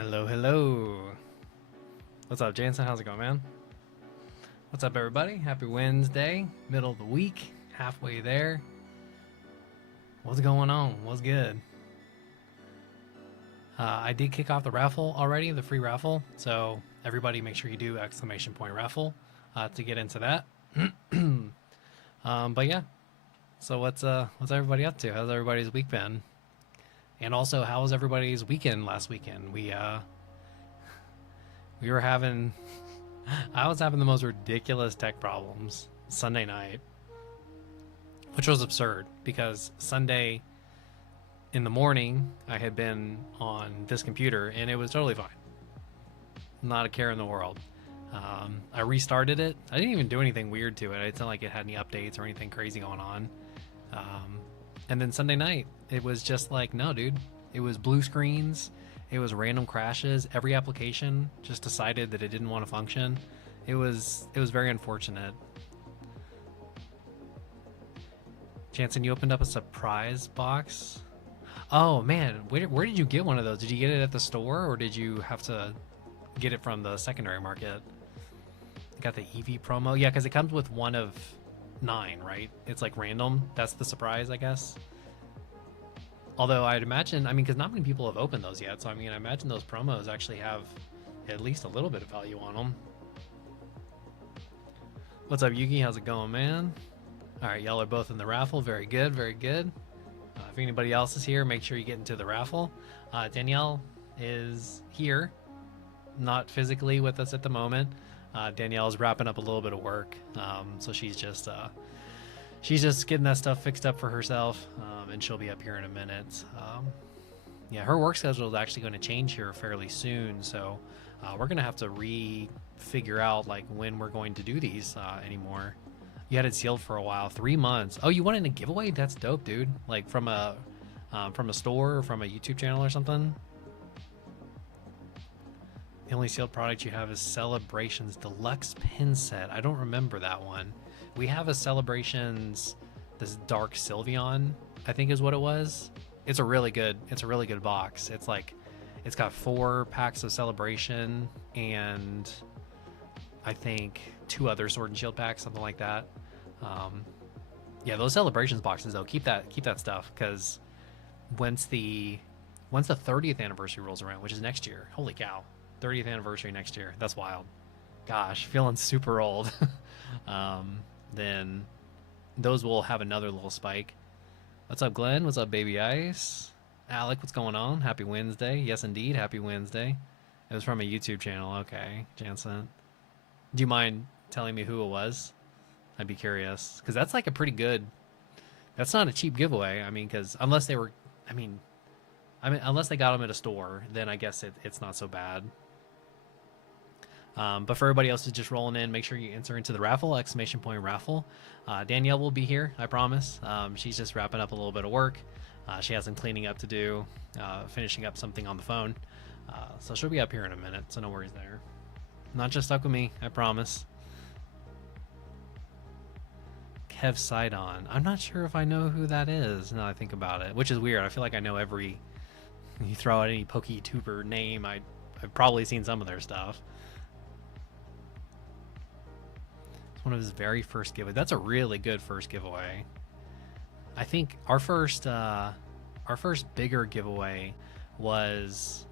Hello, hello. What's up, Jansen? How's it going, man? What's up, everybody? Happy Wednesday, middle of the week, halfway there. What's going on? What's good? I did kick off the raffle already, the free raffle. So everybody, make sure you do !raffle to get into that. But yeah. So what's everybody up to? How's everybody's week been? And also, how was everybody's weekend last weekend? We were having, I was having the most ridiculous tech problems Sunday night, which was absurd because Sunday in the morning I had been on this computer and it was totally fine. Not a care in the world. I restarted it. I didn't even do anything weird to it. It's not like it had any updates or anything crazy going on. And then Sunday night, it was just like, no, dude. It was blue screens. It was random crashes. Every application just decided that it didn't want to function. It was very unfortunate. Jansen, you opened up a surprise box? Oh, man. Where did you get one of those? Did you get it at the store or did you have to get it from the secondary market? I got the EV promo. Yeah, because it comes with one of 9, right? It's like random. That's the surprise, I guess. Although I'd imagine, I mean, because not many people have opened those yet, so I mean, I imagine those promos actually have at least a little bit of value on them. What's up, Yuki? How's it going, man? All right, y'all are both in the raffle. Very good, very good. If anybody else is here, make sure you get into the raffle. Danielle is here, not physically with us at the moment. Danielle is wrapping up a little bit of work, so she's just getting that stuff fixed up for herself, and she'll be up here in a minute. Yeah, her work schedule is actually going to change here fairly soon, so we're going to have to figure out like when we're going to do these anymore. You had it sealed for a while, 3 months. Oh, you wanted a giveaway? That's dope, dude. Like from a store or from a YouTube channel or something. The only sealed product you have is Celebrations Deluxe Pin Set. I don't remember that one. We have a Celebrations, this Dark Sylveon, I think is what it was. It's a really good box. It's like, it's got 4 packs of Celebration and I think 2 other Sword and Shield packs, something like that. Yeah, those Celebrations boxes though, keep that stuff because once the 30th anniversary rolls around, which is next year, holy cow. 30th anniversary next year. That's wild. Gosh, feeling super old. Then those will have another little spike. What's up, Glenn? What's up, Baby Ice? Alec, what's going on? Happy Wednesday. Yes, indeed. Happy Wednesday. It was from a YouTube channel. Okay, Jansen. Do you mind telling me who it was? I'd be curious. Because that's like a pretty good... That's not a cheap giveaway. I mean, because unless they were... I mean, unless they got them at a store, then I guess it's not so bad. But for everybody else who's just rolling in, make sure you enter into the raffle, !raffle. Danielle will be here, I promise. She's just wrapping up a little bit of work. She has some cleaning up to do, finishing up something on the phone. So she'll be up here in a minute, so no worries there. Not just stuck with me, I promise. Kev Sidon. I'm not sure if I know who that is now I think about it, which is weird. I feel like I know every... You throw out any PokeTuber name, I've probably seen some of their stuff. It's one of his very first giveaways. That's a really good first giveaway. I think our first bigger giveaway was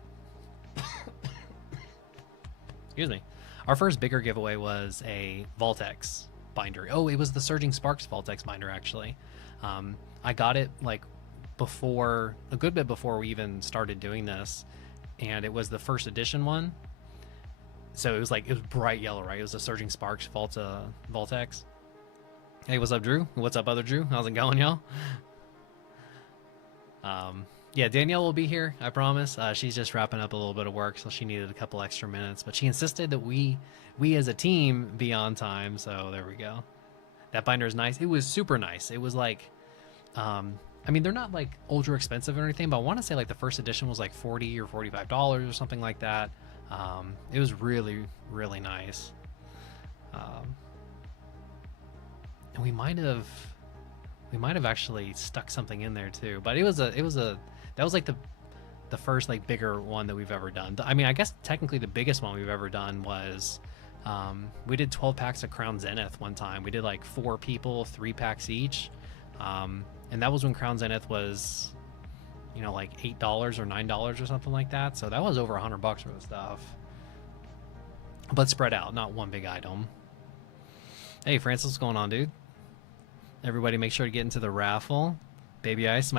excuse me. Our first bigger giveaway was a Voltex binder. Oh, it was the Surging Sparks Voltex binder actually. I got it like a good bit before we even started doing this, and it was the first edition one. So it was bright yellow, right? It was a Surging Sparks Voltex. Hey, what's up, Drew? What's up, other Drew? How's it going, y'all? Yeah, Danielle will be here, I promise. She's just wrapping up a little bit of work, so she needed a couple extra minutes, but she insisted that we as a team be on time, so there we go. That binder is nice. It was super nice. It was like, I mean, they're not like ultra expensive or anything, but I want to say like the first edition was like $40 or $45 or something like that. It was really, really nice. And we might have actually stuck something in there too, but that was like the first like bigger one that we've ever done. I mean, I guess technically the biggest one we've ever done was we did 12 packs of Crown Zenith one time. We did like 4 people, 3 packs each, and that was when Crown Zenith was, you know, like $8 or $9 or something like that. So that was over $100 worth of stuff, but spread out, not one big item. Hey Francis, what's going on, dude? Everybody make sure to get into the raffle. Baby Ice,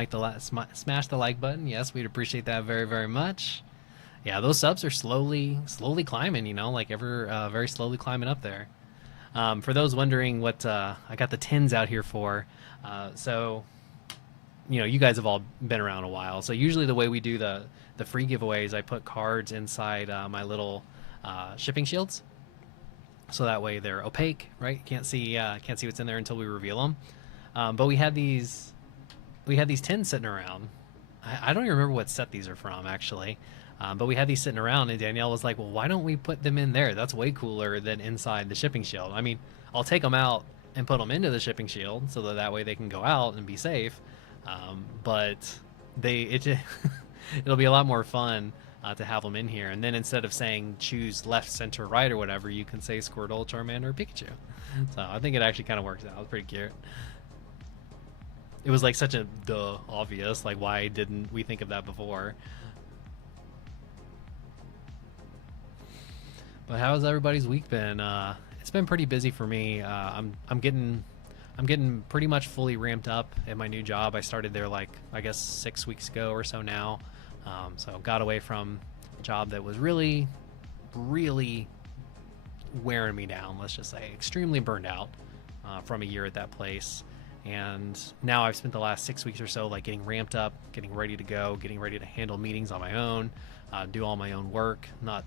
smash the like button. Yes, we'd appreciate that very, very much. Yeah, those subs are slowly climbing, you know, like very slowly climbing up there. For those wondering what I got the tins out here for, so, you know, you guys have all been around a while. So usually the way we do the free giveaways, I put cards inside my little shipping shields. So that way they're opaque, right? Can't see what's in there until we reveal them. But we had these tins sitting around. I don't even remember what set these are from, actually. But we had these sitting around, and Danielle was like, well, why don't we put them in there? That's way cooler than inside the shipping shield. I mean, I'll take them out and put them into the shipping shield so that way they can go out and be safe. But it'll be a lot more fun to have them in here. And then instead of saying choose left, center, right, or whatever, you can say Squirtle, Charmander, or Pikachu. So I think it actually kind of works out. It was pretty cute. It was like such a obvious, like why didn't we think of that before? But how's everybody's week been? It's been pretty busy for me. I'm getting pretty much fully ramped up at my new job. I started there like I guess 6 weeks ago or so now. So got away from a job that was really wearing me down. Let's just say extremely burned out from a year at that place. And now I've spent the last 6 weeks or so like getting ramped up, getting ready to go, getting ready to handle meetings on my own, do all my own work, not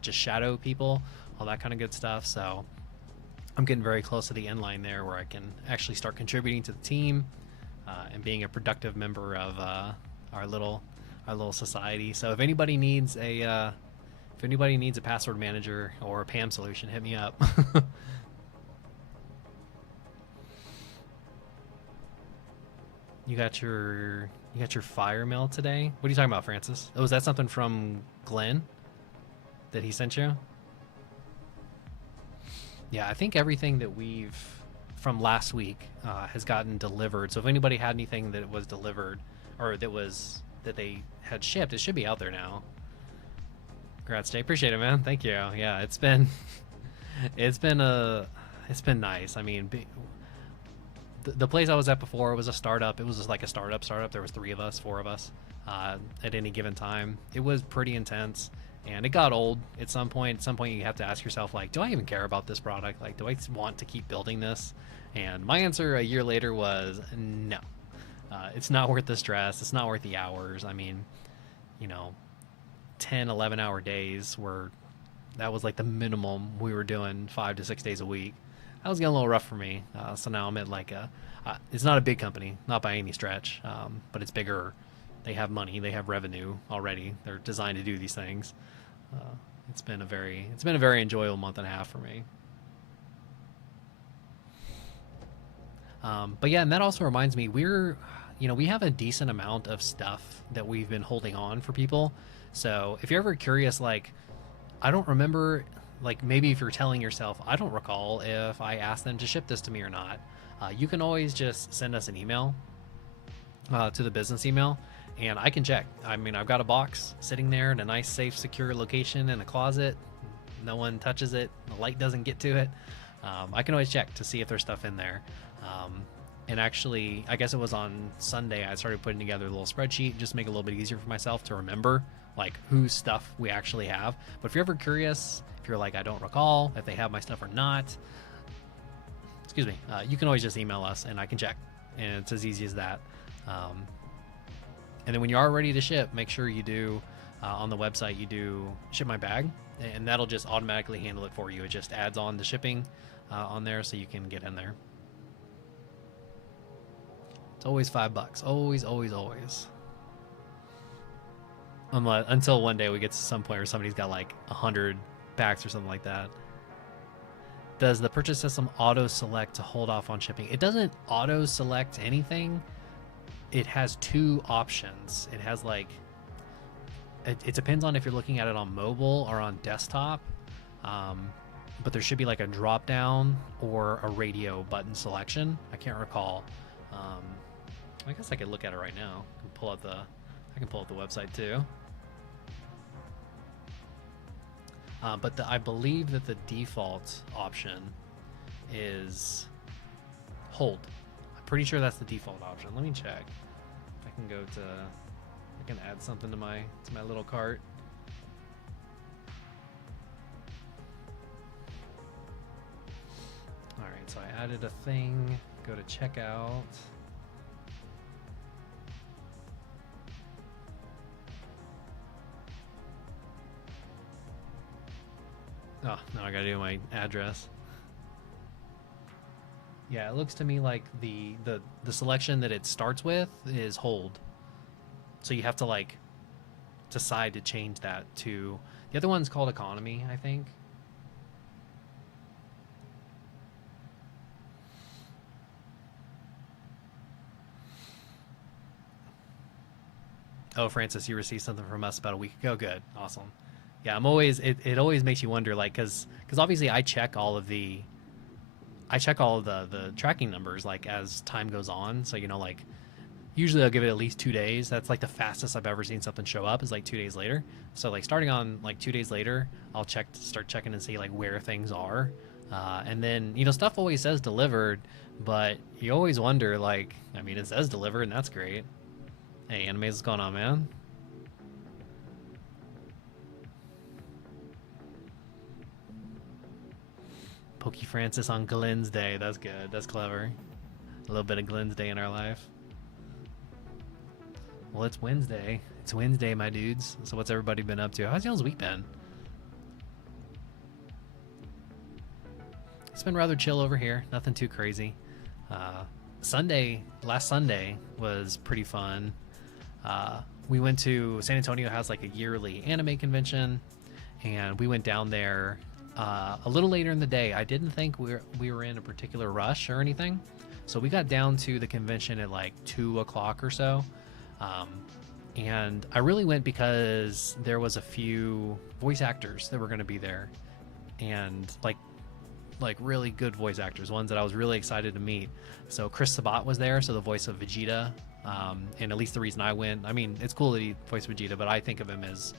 just shadow people, all that kind of good stuff. So I'm getting very close to the end line there where I can actually start contributing to the team and being a productive member of our little society. So if anybody needs a password manager or a PAM solution, hit me up. You got your fire mail today? What are you talking about, Francis? Oh, is that something from Glenn that he sent you? Yeah, I think everything that we've from last week has gotten delivered. So if anybody had anything that was delivered or that they had shipped, it should be out there now. Congrats, Jay. Appreciate it, man. Thank you. Yeah, it's been nice. I mean, the place I was at before was a startup. It was just like a startup. There was 4 of us at any given time. It was pretty intense, and it got old at some point. At some point, you have to ask yourself, like, do I even care about this product? Like, do I want to keep building this? And my answer a year later was no. It's not worth the stress. It's not worth the hours. I mean, you know, 10, 11-hour days that was like the minimum we were doing 5 to 6 days a week. That was getting a little rough for me. So now I'm at like it's not a big company, not by any stretch, but it's bigger. They have money, they have revenue already. They're designed to do these things. It's been a very enjoyable month and a half for me. But yeah, and that also reminds me, we have a decent amount of stuff that we've been holding on for people. So if you're ever curious, like, I don't remember, like maybe if you're telling yourself, I don't recall if I asked them to ship this to me or not, you can always just send us an email to the business email, and I can check. I mean, I've got a box sitting there in a nice, safe, secure location in a closet. No one touches it. The light doesn't get to it. I can always check to see if there's stuff in there. And actually, I guess it was on Sunday, I started putting together a little spreadsheet just to make it a little bit easier for myself to remember like whose stuff we actually have. But if you're ever curious, if you're like, I don't recall if they have my stuff or not, excuse me, you can always just email us and I can check. And it's as easy as that. And then when you are ready to ship, make sure you do, on the website, you do ship my bag, and that'll just automatically handle it for you. It just adds on the shipping on there so you can get in there. It's always $5. Always, always, always. Until one day we get to some point where somebody's got like 100 packs or something like that. Does the purchase system auto select to hold off on shipping? It doesn't auto select anything. it has two options. It has like it depends on if you're looking at it on mobile or on desktop. But there should be like a drop down or a radio button selection. I can't recall. I guess I could look at it right now. I can pull up the website too. But I believe that the default option is hold. I'm pretty sure that's the default option. Let me check. I can add something to my little cart. All right, so I added a thing. Go to checkout. Oh, now I gotta do my address. Yeah, it looks to me like the selection that it starts with is hold. So you have to like decide to change that to the other one's called economy, I think. Oh, Francis, you received something from us about a week ago. Good, awesome. Yeah, I'm always it always makes you wonder, like, because obviously I check all of the tracking numbers like as time goes on. So like usually I'll give it at least 2 days. That's like the fastest I've ever seen something show up is like 2 days later. So like starting on like 2 days later, I'll start checking and see like where things are. And then stuff always says delivered, but you always wonder, like, I mean, it says delivered and that's great. Hey, Animes, what's going on, man? Pokey Francis on Glenn's Day. That's good. That's clever. A little bit of Glenn's Day in our life. Well, it's Wednesday. It's Wednesday, my dudes. So what's everybody been up to? How's y'all's week been? It's been rather chill over here. Nothing too crazy. Last Sunday was pretty fun. We went to San Antonio. Has like a yearly anime convention, and we went down there a little later in the day. I didn't think we were in a particular rush or anything, so we got down to the convention at like 2 o'clock or so. And I really went because there was a few voice actors that were going to be there, and like really good voice actors, ones that I was really excited to meet. So Chris Sabat was there, so the voice of Vegeta. And at least the reason I went, I mean, it's cool that he voiced Vegeta, but I think of him as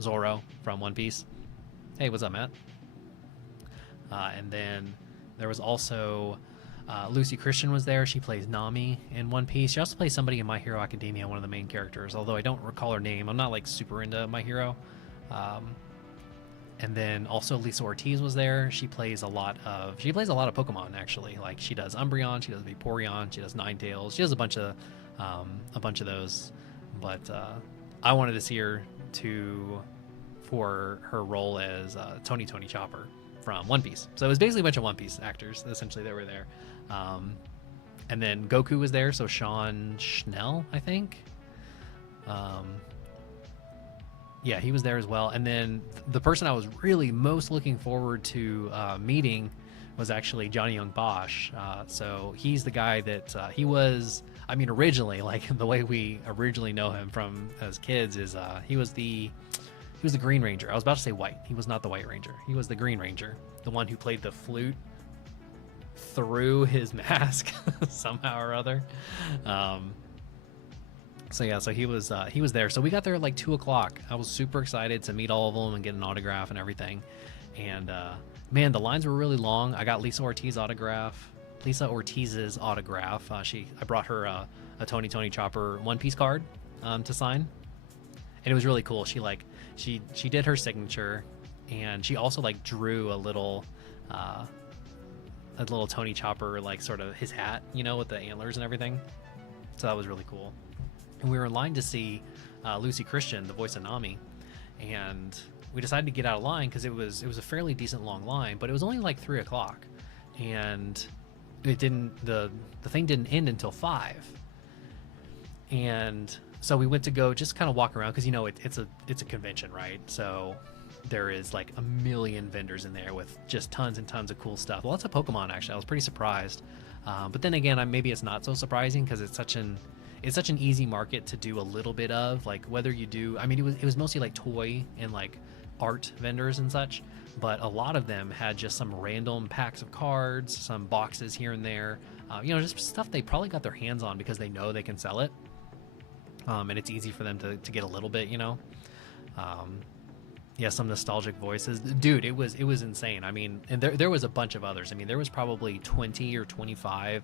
Zoro from One Piece. Hey, what's up, Matt? And then there was also Lucy Christian was there. She plays Nami in One Piece. She also plays somebody in My Hero Academia, one of the main characters, although I don't recall her name. I'm not like super into My Hero. And then also Lisa Ortiz was there. She plays a lot of Pokemon, actually. Like, she does Umbreon, she does Vaporeon, she does Ninetales. She does a bunch of those. But I wanted to see her for her role as Tony Chopper from One Piece. So it was basically a bunch of One Piece actors essentially that were there. And then Goku was there, so Sean Schnell, I think. Yeah, he was there as well. And then the person I was really most looking forward to meeting was actually Johnny Young Bosch. So he's the guy that he was, I mean, originally, like the way we originally know him from as kids is he was the Green Ranger. I was about to say white. He was not the White Ranger. He was the Green Ranger, the one who played the flute through his mask somehow or other. So yeah, so he was there. So we got there at like 2 o'clock. I was super excited to meet all of them and get an autograph and everything. And man, the lines were really long. I got Lisa Ortiz's autograph. I brought her a Tony Chopper One Piece card to sign, and it was really cool. She did her signature, and she also like drew a little Tony Chopper, like sort of his hat, with the antlers and everything. So that was really cool. And we were in line to see Lucy Christian, the voice of Nami, and we decided to get out of line because it was a fairly decent long line, but it was only like 3 o'clock, and the thing didn't end until 5. And so we went to go just kind of walk around because it's a convention, right? So there is like a million vendors in there with just tons and tons of cool stuff. Lots of Pokemon, actually. I was pretty surprised. But then again, maybe it's not so surprising because it's such an easy market to do a little bit of, like, whether you do, I mean, it was mostly like toy and like art vendors and such, but a lot of them had just some random packs of cards, some boxes here and there, just stuff they probably got their hands on because they know they can sell it, and it's easy for them to get a little bit, yeah, some nostalgic voices, dude. It was insane. I mean, and there was a bunch of others. I mean, there was probably 20 or 25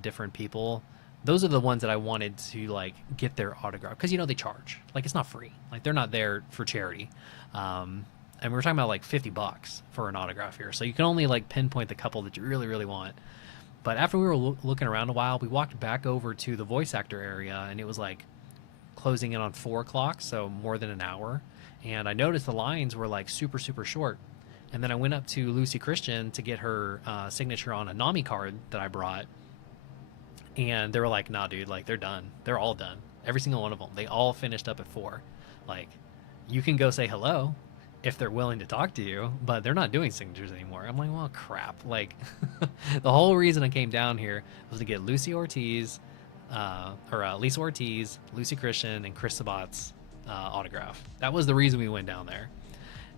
different people. Those are the ones that I wanted to like get their autograph because they charge. Like, it's not free. Like, they're not there for charity. And we're talking about like $50 for an autograph here, so you can only like pinpoint the couple that you really, really want. But after we were looking around a while, we walked back over to the voice actor area, and it was like closing in on 4 o'clock, so more than an hour. And I noticed the lines were like super, super short. And then I went up to Lucy Christian to get her signature on a Nami card that I brought. And they were like, nah, dude, like, they're done. They're all done. Every single one of them. They all finished up at 4. Like, you can go say hello if they're willing to talk to you, but they're not doing signatures anymore. I'm like, well, crap. Like, the whole reason I came down here was to get Lisa Ortiz, Lucy Christian, and Chris Sabat's autograph. That was the reason we went down there.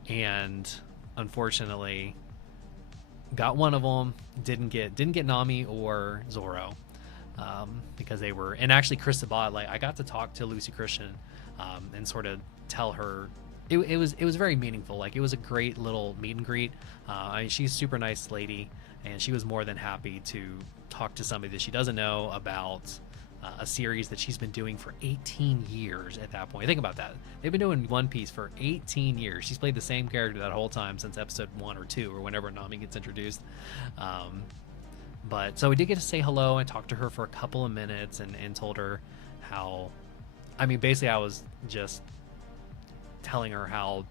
And unfortunately, got one of them. Didn't get Nami or Zoro, because they were. And actually, Chris Sabat, like, I got to talk to Lucy Christian, and sort of tell her. It was very meaningful. Like, it was a great little meet and greet. I mean, she's a super nice lady, and she was more than happy to talk to somebody that she doesn't know about a series that she's been doing for 18 years at that point. Think about that. They've been doing One Piece for 18 years. She's played the same character that whole time since episode 1 or 2 or whenever Nami gets introduced. But so we did get to say hello. I talked to her for a couple of minutes and told her how, I mean, basically I was just telling her how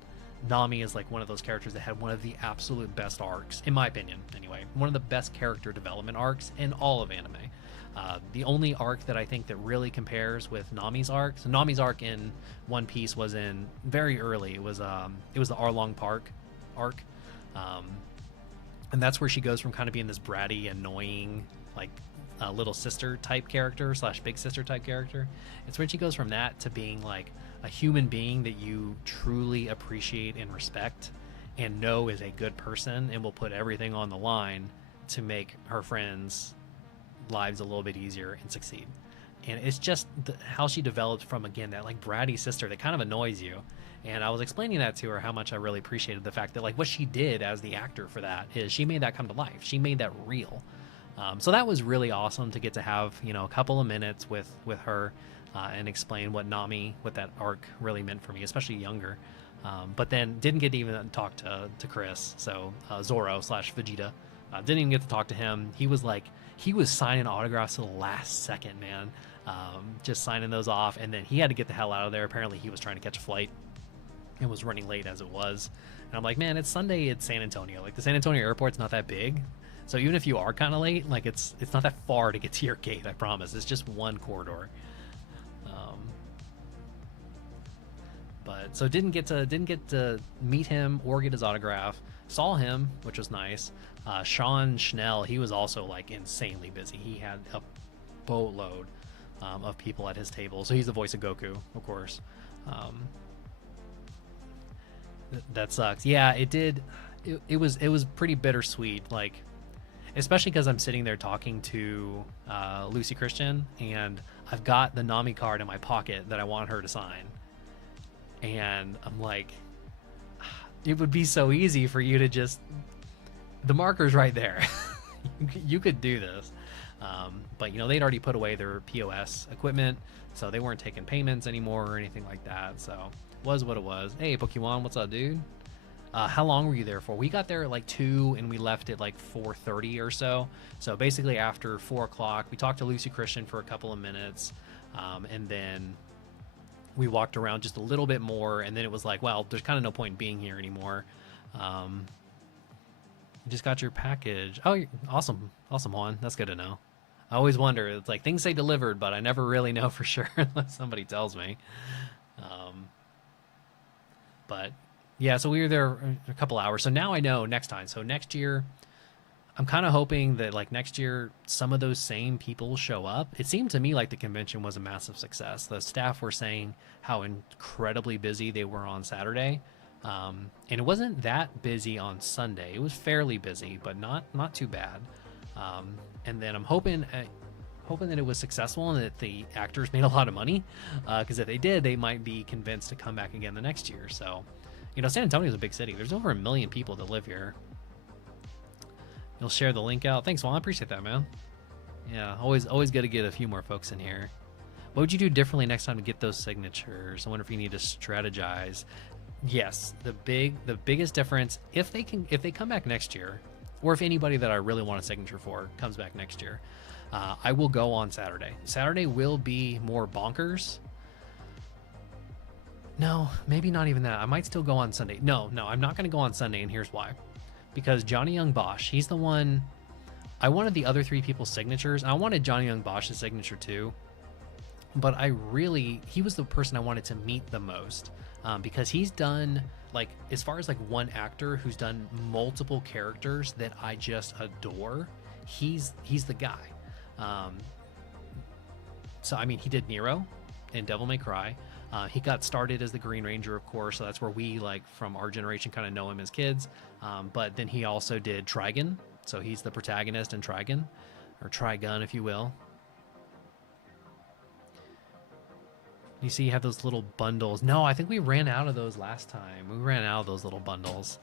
Nami is like one of those characters that had one of the absolute best arcs, in my opinion anyway, one of the best character development arcs in all of anime. The only arc that I think that really compares with Nami's arc, so Nami's arc in One Piece was in very early. It was the Arlong Park arc, and that's where she goes from kind of being this bratty, annoying, like, little sister type character / big sister type character. It's when she goes from that to being like a human being that you truly appreciate and respect and know is a good person and will put everything on the line to make her friends' lives a little bit easier and succeed. And it's just how she developed from, again, that like bratty sister that kind of annoys you. And I was explaining that to her, how much I really appreciated the fact that, like, what she did as the actor for that is she made that come to life. She made that real. So that was really awesome to get to have, a couple of minutes with her, and explain what that arc really meant for me, especially younger. But then didn't get to even talk to Chris, so Zoro / Vegeta. Didn't even get to talk to him. He was signing autographs to the last second, man. Just signing those off, and then he had to get the hell out of there. Apparently he was trying to catch a flight and was running late as it was. And I'm like, man, it's Sunday, it's San Antonio. Like, the San Antonio airport's not that big. So even if you are kind of late, like, it's not that far to get to your gate, I promise. It's just one corridor. But so didn't get to meet him or get his autograph. Saw him, which was nice. Sean Schnell, he was also like insanely busy. He had a boatload of people at his table. So he's the voice of Goku, of course. That sucks. Yeah, it did. It was pretty bittersweet. Like, especially because I'm sitting there talking to Lucy Christian, and I've got the Nami card in my pocket that I want her to sign. And I'm like, it would be so easy for you to just, the marker's right there. You could do this. But, they'd already put away their POS equipment, so they weren't taking payments anymore or anything like that. So it was what it was. Hey, Pokemon, what's up, dude? How long were you there for? We got there at like 2 and we left at like 4:30 or so. So basically after 4 o'clock, we talked to Lucy Christian for a couple of minutes, and then we walked around just a little bit more, and then it was like, well, there's kind of no point in being here anymore. You just got your package. Oh, awesome, Juan. That's good to know. I always wonder. It's like things say delivered, but I never really know for sure unless somebody tells me. But yeah, so we were there a couple hours. So now I know next time. So next year, I'm kind of hoping that like next year some of those same people will show up. It seemed to me like the convention was a massive success. The staff were saying how incredibly busy they were on Saturday, and it wasn't that busy on Sunday. It was fairly busy, but not too bad. And then I'm hoping that it was successful and that the actors made a lot of money, because if they did, they might be convinced to come back again the next year. So, you know, San Antonio is a big city. There's over 1 million people that live here. You'll share the link out. Thanks, Juan. I appreciate that, man. Yeah, always good to get a few more folks in here. What would you do differently next time to get those signatures? I wonder if you need to strategize. Yes, the biggest difference, if they come back next year, or if anybody that I really want a signature for comes back next year, I will go on Saturday. Saturday will be more bonkers. No, maybe not even that. I might still go on Sunday. No, I'm not going to go on Sunday, and here's why. Because Johnny Young Bosch, he's the one. I wanted the other 3 people's signatures. I wanted Johnny Young Bosch's signature too, but he was the person I wanted to meet the most, because he's done, like, as far as like one actor who's done multiple characters that I just adore, he's the guy. So I mean, he did Nero in Devil May Cry. He got started as the Green Ranger, of course, so that's where we, like, from our generation, kind of know him as kids. But then he also did Trigun, so he's the protagonist in Trigun, or Trigun, if you will. You see, you have those little bundles. No, I think we ran out of those last time. We ran out of those little bundles.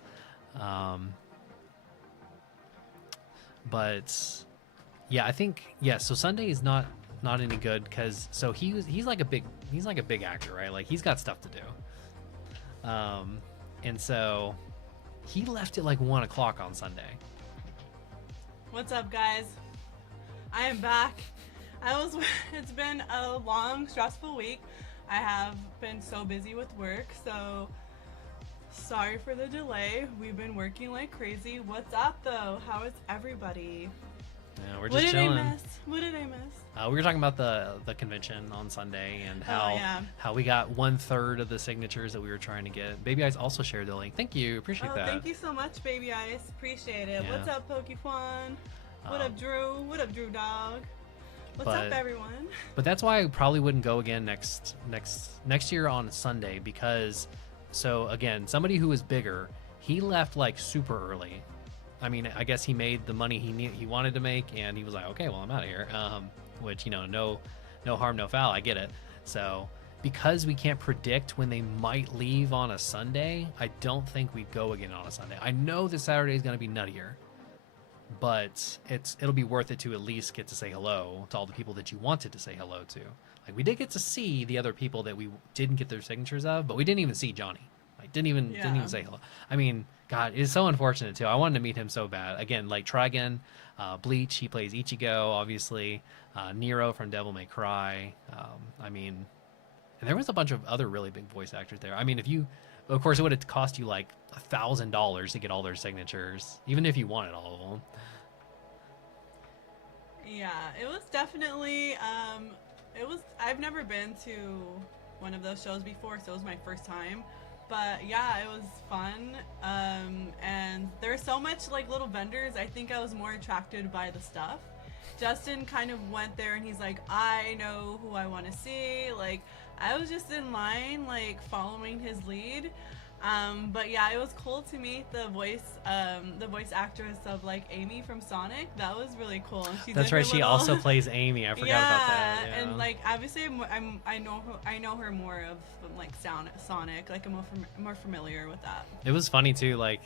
But yeah, I think, yeah. So Sunday is not any good, because so he's like a big actor, right? Like, he's got stuff to do. And so he left at like 1 o'clock on Sunday. What's up, guys? I am back. It's been a long, stressful week. I have been so busy with work, so sorry for the delay. We've been working like crazy. What's up, though? How is everybody? Yeah, we're just chilling. What did I miss? We were talking about the convention on Sunday, and how we got 1/3 of the signatures that we were trying to get. Baby Ice also shared the link. Thank you, appreciate that. Thank you so much, Baby Ice. Appreciate it. Yeah. What's up, Pokémon? What up, Drew? What up, Drew Dog? What's up, everyone? But that's why I probably wouldn't go again next year on Sunday, because, so again, somebody who is bigger, he left like super early. I mean, I guess he made the money he wanted to make, and he was like, okay, well, I'm out of here. Which, you know, no harm, no foul. I get it. So because we can't predict when they might leave on a Sunday, I don't think we'd go again on a Sunday. I know that Saturday is going to be nuttier, but it'll be worth it to at least get to say hello to all the people that you wanted to say hello to. Like, we did get to see the other people that we didn't get their signatures of, but we didn't even see Johnny. Like, didn't even say hello. I mean, God, it's so unfortunate too. I wanted to meet him so bad. Again, like Trigun, Bleach, he plays Ichigo, obviously. Nero from Devil May Cry. I mean, and there was a bunch of other really big voice actors there. I mean, of course, it would have cost you like $1,000 to get all their signatures, even if you wanted all of them. Yeah, it was definitely, I've never been to one of those shows before, so it was my first time. But yeah, it was fun, and there was so much like little vendors. I think I was more attracted by the stuff. Justin kind of went there and he's like, I know who I want to see. Like, I was just in line, like, following his lead. But yeah, it was cool to meet the voice actress of like Amy from Sonic. That was really cool. And that's right. She also plays Amy. I forgot about that. Yeah, and like obviously I know her more of like Sonic. Like, I'm more familiar with that. It was funny too. Like,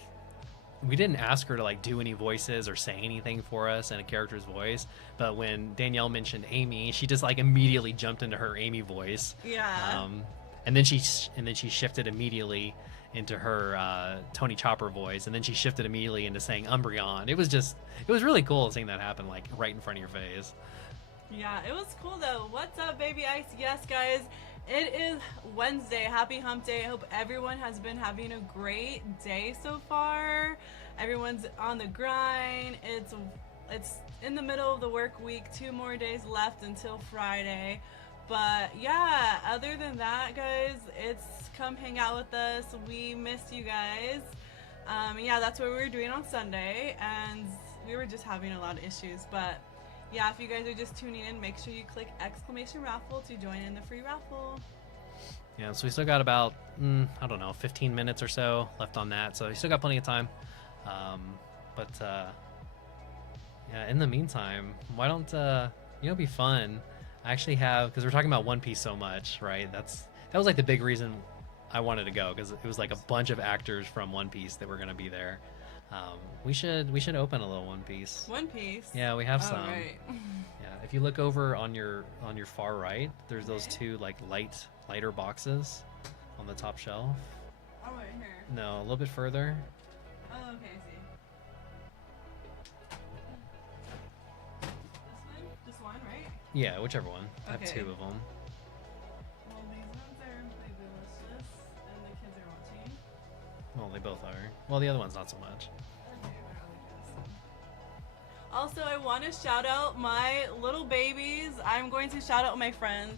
we didn't ask her to like do any voices or say anything for us in a character's voice, but when Danielle mentioned Amy, she just like immediately jumped into her Amy voice. Yeah. And then she shifted immediately into her Tony Chopper voice, and then she shifted immediately into saying Umbreon. It was really cool seeing that happen, like, right in front of your face. Yeah, it was cool though. What's up, Baby Ice? Yes, guys, it is Wednesday. Happy hump day. I hope everyone has been having a great day so far. Everyone's on the grind. It's in the middle of the work week. 2 more days left until Friday. But yeah, other than that, guys, it's come hang out with us. We missed you guys. Yeah, that's what we were doing on Sunday. And we were just having a lot of issues. But yeah, if you guys are just tuning in, make sure you click exclamation raffle to join in the free raffle. Yeah, so we still got about, I don't know, 15 minutes or so left on that. So we still got plenty of time. Yeah, in the meantime, why don't, it'd be fun. I actually have, because we're talking about One Piece so much, right? That was like the big reason I wanted to go, because it was like a bunch of actors from One Piece that were going to be there. We should open a little One Piece. One Piece? Yeah, we have Oh, some. right. Yeah, if you look over on your far right, there's those two like lighter boxes on the top shelf. Oh, right here. No, a little bit further. Oh, okay, I see. This one? Just one, right? Yeah, whichever one. I have Okay. 2 of them. Well, these ones are really delicious, and the kids are watching. Well, they both are. Well, the other one's not so much. Okay, but I'll look at this one. Also, I want to shout out my little babies. I'm going to shout out my friends.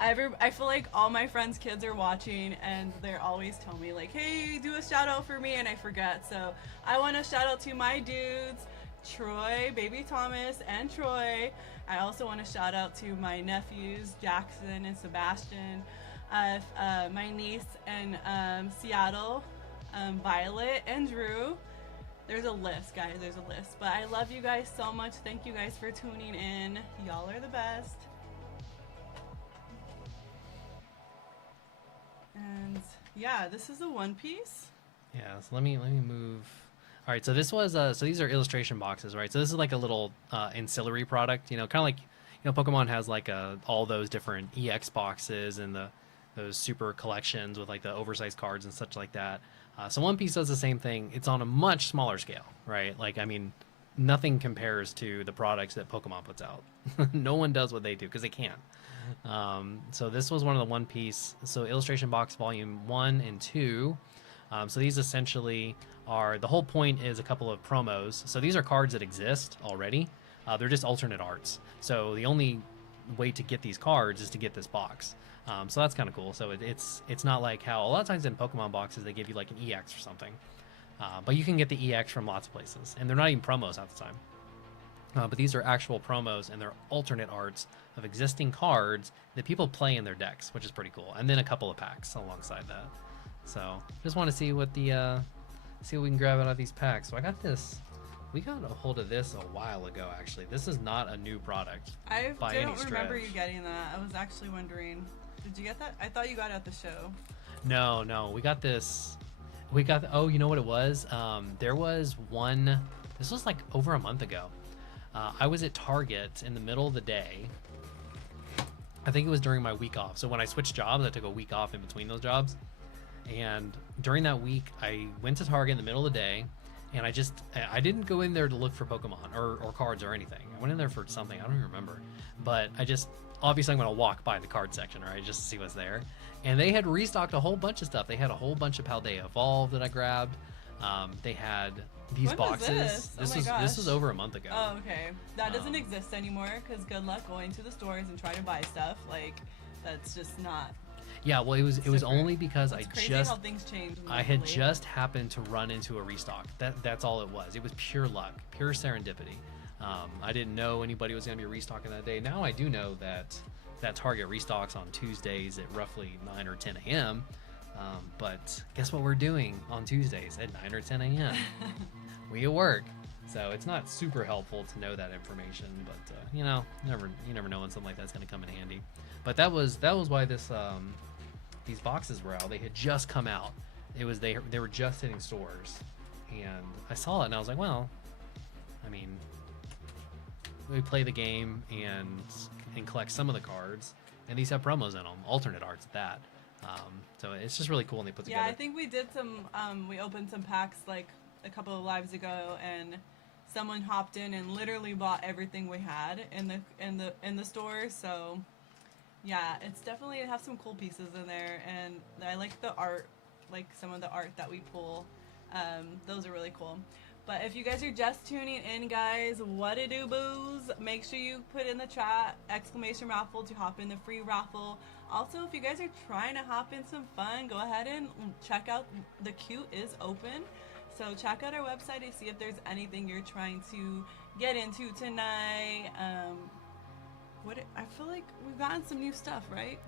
I feel like all my friends' kids are watching, and they're always telling me like, "Hey, do a shout out for me," and I forget. So I want to shout out to my dudes, Troy, baby Thomas, and Troy. I also want to shout out to my nephews, Jackson and Sebastian, my niece in Seattle, Violet and Drew. There's a list, guys. There's a list. But I love you guys so much. Thank you guys for tuning in. Y'all are the best. And yeah, this is a One Piece. Yeah, so let me move. All right, so this was so these are illustration boxes, right? So this is like a little ancillary product, kind of like Pokemon has like all those different EX boxes and those super collections with like the oversized cards and such like that. So One Piece does the same thing. It's on a much smaller scale, right? Like, I mean, nothing compares to the products that Pokemon puts out. No one does what they do because they can't. So this was one of the One Piece. So illustration box volume 1 and 2. So these essentially are, the whole point is a couple of promos. So these are cards that exist already. They're just alternate arts. So the only way to get these cards is to get this box. So that's kind of cool. So it's not like how a lot of times in Pokemon boxes they give you like an EX or something. But you can get the EX from lots of places. And they're not even promos at the time. But these are actual promos, and they're alternate arts of existing cards that people play in their decks, which is pretty cool. And then a couple of packs alongside that. So just want to see what we can grab out of these packs. So I got this. We got a hold of this a while ago, actually. This is not a new product. I by any don't stretch. remember you getting that. I was actually wondering, did you get that? I thought you got it at the show. No, we got this. Oh, you know what it was? There was one. This was like over a month ago. I was at Target in the middle of the day. I think it was during my week off. So when I switched jobs, I took a week off in between those jobs. And during that week, I went to Target in the middle of the day, and I didn't go in there to look for Pokemon or cards or anything. I went in there for something, I don't even remember. But obviously I'm going to walk by the card section, right, just to see what's there. And they had restocked a whole bunch of stuff. They had a whole bunch of Paldea Evolve that I grabbed. They had these When boxes. was this? This was over a month ago. Oh, okay. That doesn't exist anymore, because good luck going to the stores and trying to buy stuff. Like, that's just not. Yeah, well, it was only because It's crazy how things change. I had lately. just happened to run into a restock. That's all it was. It was pure luck, pure serendipity. I didn't know anybody was going to be restocking that day. Now I do know that Target restocks on Tuesdays at roughly 9 or 10 a.m. But guess what we're doing on Tuesdays at 9 or 10 a.m.? We at work. So it's not super helpful to know that information, but you never know when something like that's going to come in handy. But that was why these boxes were out. They had just come out. They were just hitting stores, and I saw it and I was like, well, I mean, we play the game and collect some of the cards, and these have promos in them, alternate arts at that. So it's just really cool when they put together. Yeah, I think we did some. We opened some packs like a couple of lives ago, and someone hopped in and literally bought everything we had in the store. So yeah, it's definitely, it has some cool pieces in there, and I like the art, like some of the art that we pull. Those are really cool. But if you guys are just tuning in, guys, what it do, boos? Make sure you put in the chat !raffle to hop in the free raffle. Also, if you guys are trying to hop in some fun, go ahead and check out the queue is open. So check out our website to see if there's anything you're trying to get into tonight. I feel like we've gotten some new stuff, right?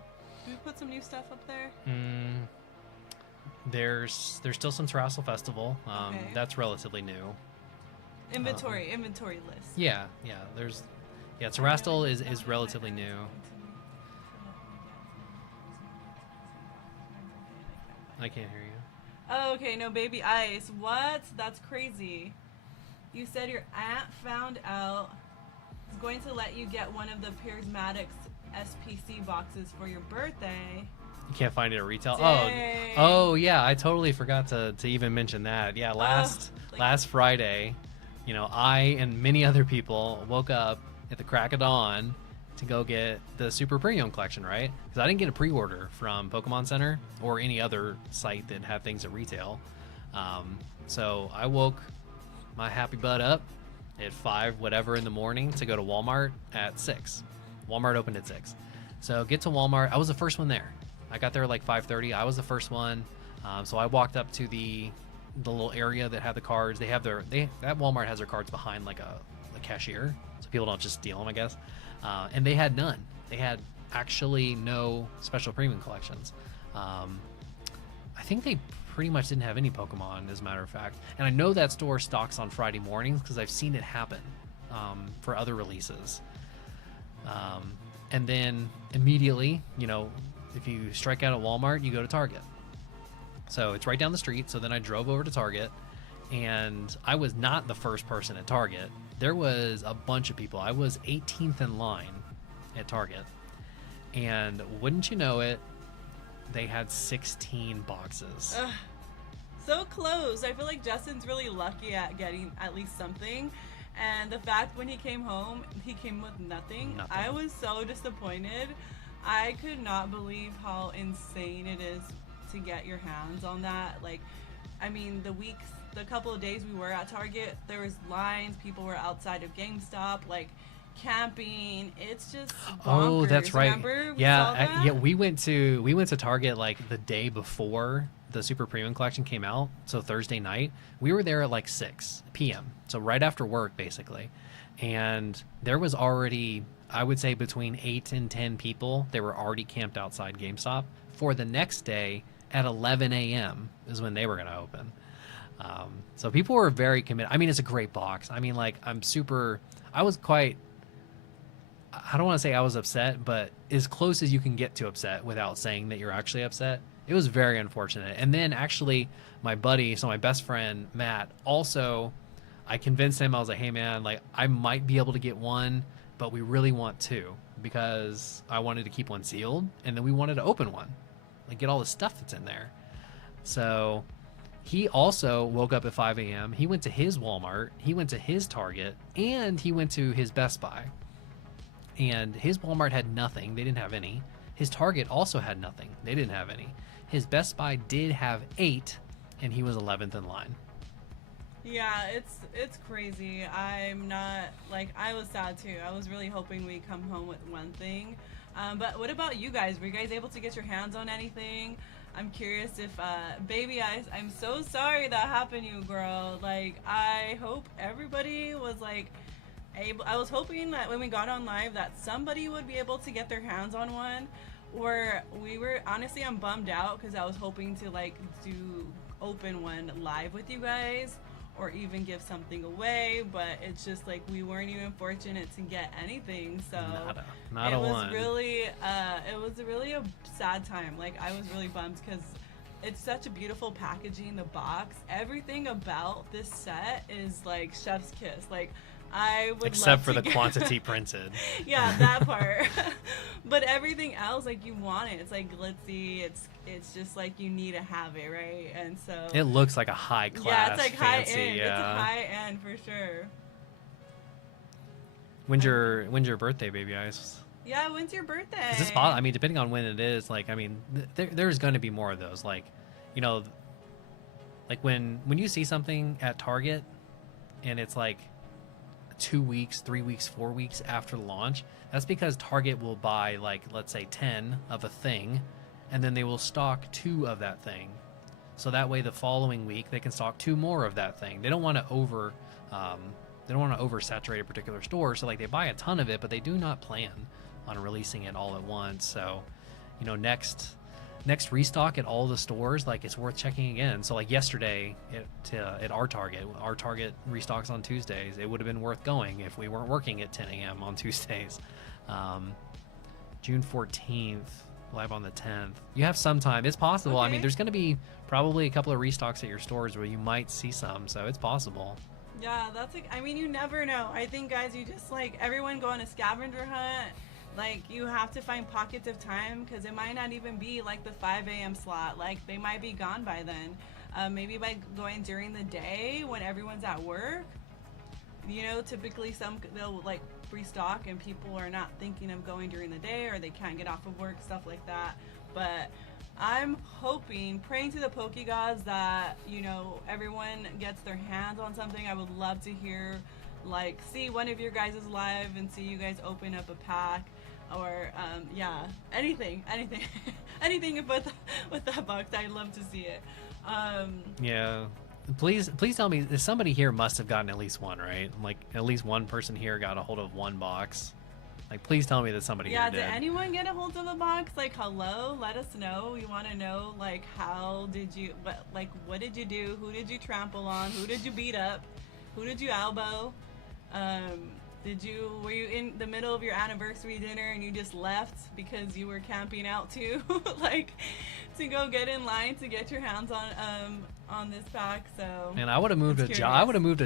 Did we put some new stuff up there? There's still some Terastal Festival. Okay. That's relatively new. Inventory list. Yeah. Terastal is relatively new. I can't hear you. Oh, okay, no, baby ice. What? That's crazy. You said your aunt found out is going to let you get one of the Prismatics SPC boxes for your birthday. You can't find it at retail. Dang. Oh yeah, I totally forgot to even mention that. Yeah, last Friday, I and many other people woke up at the crack of dawn to go get the Super Premium collection, right? Because I didn't get a pre-order from Pokemon Center or any other site that had things at retail. So I woke my happy butt up at 5 whatever in the morning to go to Walmart at 6. Walmart opened at 6. So get to Walmart. I was the first one there. I got there at like 5:30. I was the first one. So I walked up to the little area that had the cards. That Walmart has their cards behind like a cashier, so people don't just steal them, I guess. And they had none. They had actually no special premium collections. I think they pretty much didn't have any Pokemon, as a matter of fact. And I know that store stocks on Friday mornings because I've seen it happen for other releases. And then immediately, if you strike out at Walmart, you go to Target. So it's right down the street. So then I drove over to Target, and I was not the first person at Target. There was a bunch of people. I was 18th in line at Target. And wouldn't you know it, they had 16 boxes. So close. I feel like Justin's really lucky at getting at least something. And the fact when he came home, he came with nothing. I was so disappointed. I could not believe how insane it is to get your hands on that. Like, I mean, the couple of days we were at Target, there was lines, people were outside of GameStop, like camping. It's just bonkers. Oh, that's right. Remember? We went to Target like the day before the Super Premium collection came out, so Thursday night. We were there at like 6 p.m. so right after work basically, and there was already, I would say, between 8 and 10 people. They were already camped outside GameStop for the next day at 11 a.m. is when they were going to open. So people were very committed. I mean, it's a great box. I mean, like, I was quite, I don't want to say I was upset, but as close as you can get to upset without saying that you're actually upset. It was very unfortunate. And then actually my buddy, so my best friend, Matt, also, I convinced him, I was like, hey man, like, I might be able to get one, but we really want two, because I wanted to keep one sealed, and then we wanted to open one, like get all the stuff that's in there. So he also woke up at 5 a.m. He went to his Walmart, he went to his Target, and he went to his Best Buy. And his Walmart had nothing. They didn't have any. His Target also had nothing. They didn't have any. His Best Buy did have 8, and he was 11th in line. Yeah, it's crazy. I'm not, like, I was sad too. I was really hoping we'd come home with one thing. But what about you guys? Were you guys able to get your hands on anything? I'm curious if, Baby Ice, I'm so sorry that happened to you, girl. Like, I hope everybody was, like, I was hoping that when we got on live that somebody would be able to get their hands on one. Or honestly, I'm bummed out because I was hoping to, like, open one live with you guys, or even give something away, but it's just like we weren't even fortunate to get anything. So not a one. It was really a sad time. Like, I was really bummed because it's such a beautiful packaging, the box, everything about this set is like chef's kiss. Like, I would except for the quantity printed. Yeah, that part. But everything else, like, you want it. It's like glitzy. It's just like you need to have it, right? And so it looks like a high class. Yeah, it's like fancy, high end. Yeah. It's a high end for sure. When's your birthday, Baby Ice? Yeah, when's your birthday? Is this I mean, depending on when it is, like, I mean, there's going to be more of those. Like, you know, like when you see something at Target and it's like 2 weeks, 3 weeks, 4 weeks after launch, that's because Target will buy, like, let's say 10 of a thing, and then they will stock 2 of that thing. so that way the following week they can stock 2 more of that thing. They don't want to oversaturate a particular store, so like they buy a ton of it, but they do not plan on releasing it all at once. So, you know, next restock at all the stores, like it's worth checking again. So like yesterday at our Target restocks on Tuesdays. It would have been worth going if we weren't working at 10 a.m. on Tuesdays. June 14th, live on the 10th. You have some time. It's possible. Okay. I mean, there's going to be probably a couple of restocks at your stores where you might see some, so it's possible. Yeah, that's like, I mean, you never know. I think, guys, you just like everyone go on a scavenger hunt. Like, you have to find pockets of time because it might not even be like the 5 a.m. slot. Like, they might be gone by then. Maybe by going during the day when everyone's at work. You know, typically they'll like restock and people are not thinking of going during the day, or they can't get off of work, stuff like that. But I'm hoping, praying to the Poke Gods that, you know, everyone gets their hands on something. I would love to hear, like, see one of your guys' live and see you guys open up a pack, or yeah, anything anything with that box. I'd love to see it. Yeah, please tell me, somebody here must have gotten at least one, right? Like at least one person here got a hold of one box. Like, please tell me that somebody here did. Yeah, did anyone get a hold of a box? Like, hello, let us know. We want to know, like, how did you, what did you do? Who did you trample on? Who did you beat up? Who did you elbow? Were you in the middle of your anniversary dinner and you just left because you were camping out too? Like, to go get in line to get your hands on this pack. So, and I would have moved a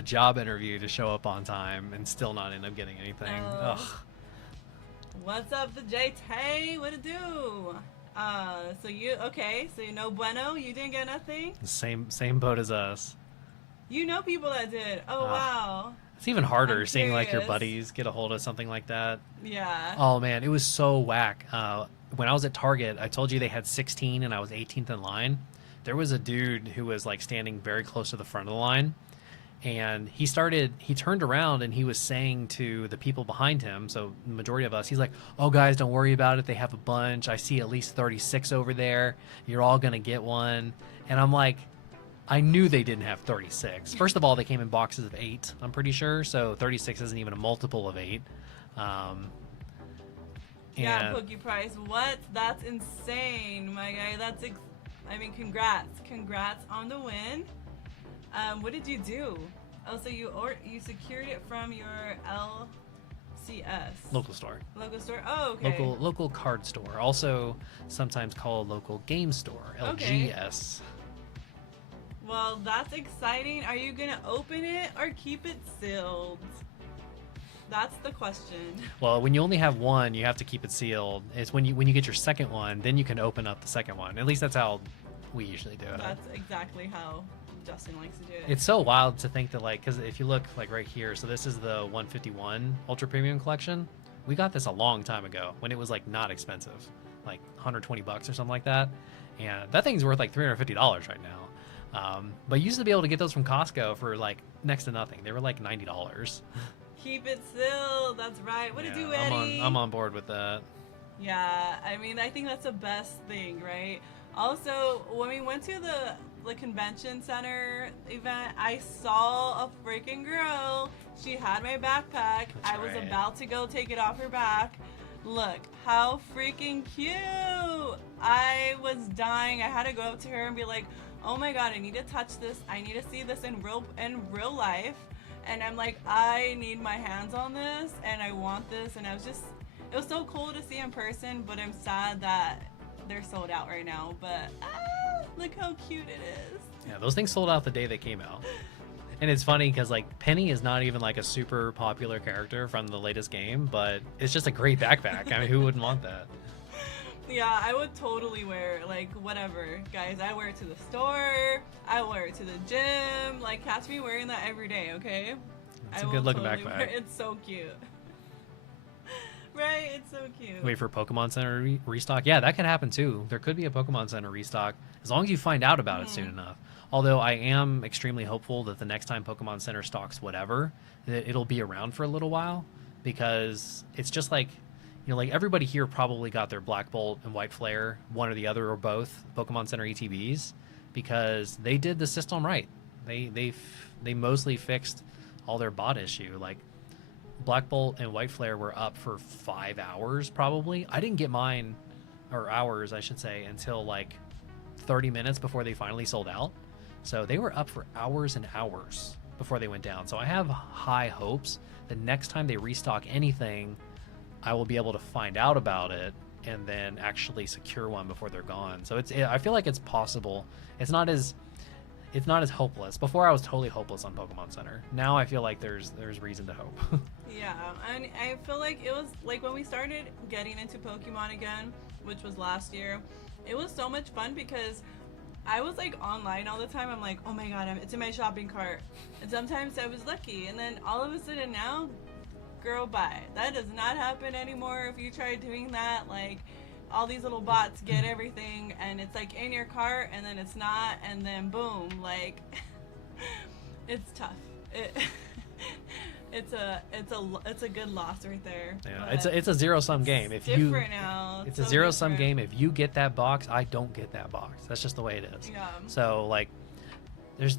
job interview to show up on time and still not end up getting anything. Ugh. What's up, the J-Tay? What it do? So you no bueno? You didn't get nothing? Same boat as us. You know people that did. Oh, wow. It's even harder I'm seeing like your curious. buddies get a hold of something like that. Yeah. Oh man, it was so whack. When I was at Target, I told you they had 16 and I was 18th in line. There was a dude who was like standing very close to the front of the line. And he turned around and he was saying to the people behind him, so the majority of us, he's like, oh guys, don't worry about it. They have a bunch. I see at least 36 over there. You're all going to get one. And I'm like, I knew they didn't have 36. First of all, they came in boxes of 8, I'm pretty sure. So 36 isn't even a multiple of 8. Yeah, Pokey Price. What? That's insane, my guy. Congrats on the win. What did you do? Oh, so you secured it from your LCS. Local store. Local store. Oh, okay. Local card store. Also sometimes called local game store. LGS. Okay. Well, that's exciting. Are you gonna open it or keep it sealed? That's the question. Well, when you only have one, you have to keep it sealed. It's when you get your second one, then you can open up the second one. At least that's how we usually do it. That's exactly how Justin likes to do it. It's so wild to think that, like, because if you look like right here, so this is the 151 Ultra Premium Collection. We got this a long time ago when it was like not expensive, like $120 or something like that, and that thing's worth like $350 right now. But you used to be able to get those from Costco for like next to nothing. They were like $90. Keep it sealed. That's right. What to do, Eddie? I'm on board with that. Yeah, I mean, I think that's the best thing, right? Also, when we went to the convention center event, I saw a freaking girl. She had my backpack. I was about to go take it off her back. Look, how freaking cute. I was dying. I had to go up to her and be like, oh my god, I need to touch this. I need to see this in real life. And I'm like, I need my hands on this and I want this. And it was so cool to see in person, but I'm sad that they're sold out right now. But look how cute it is. Yeah, those things sold out the day they came out. And it's funny because like Penny is not even like a super popular character from the latest game, but it's just a great backpack. I mean, who wouldn't want that? Yeah, I would totally wear it, like, whatever. Guys, I wear it to the store, I wear it to the gym, like, catch me wearing that every day, okay? It's a good looking backpack. It's so cute. Right, it's so cute. Wait for Pokemon Center restock? Yeah, that could happen too. There could be a Pokemon Center restock, as long as you find out about it soon enough. Although I am extremely hopeful that the next time Pokemon Center stocks whatever, that it'll be around for a little while, because it's just like, you know, like everybody here probably got their Black Bolt and White Flare, one or the other or both, Pokemon Center ETBs, because they did the system right. They mostly fixed all their bot issue. Like Black Bolt and White Flare were up for 5 hours probably. I didn't get mine, or hours I should say, until like 30 minutes before they finally sold out. So they were up for hours and hours before they went down. So I have high hopes that next time they restock anything, I will be able to find out about it and then actually secure one before they're gone. So I feel like it's possible. It's not as hopeless. Before I was totally hopeless on Pokemon Center. Now I feel like there's reason to hope. Yeah, and I feel like it was like when we started getting into Pokemon again, which was last year, it was so much fun because I was like online all the time. I'm like, oh my god, it's in my shopping cart. And sometimes I was lucky, and then all of a sudden now, girl, bye. That does not happen anymore. If you try doing that, like all these little bots get everything, and it's like in your cart, and then it's not, and then boom, like it's tough. It's a good loss right there. Yeah, it's a zero-sum game. If you different now. It's a zero-sum game. If you get that box, I don't get that box. That's just the way it is. Yeah. So like, there's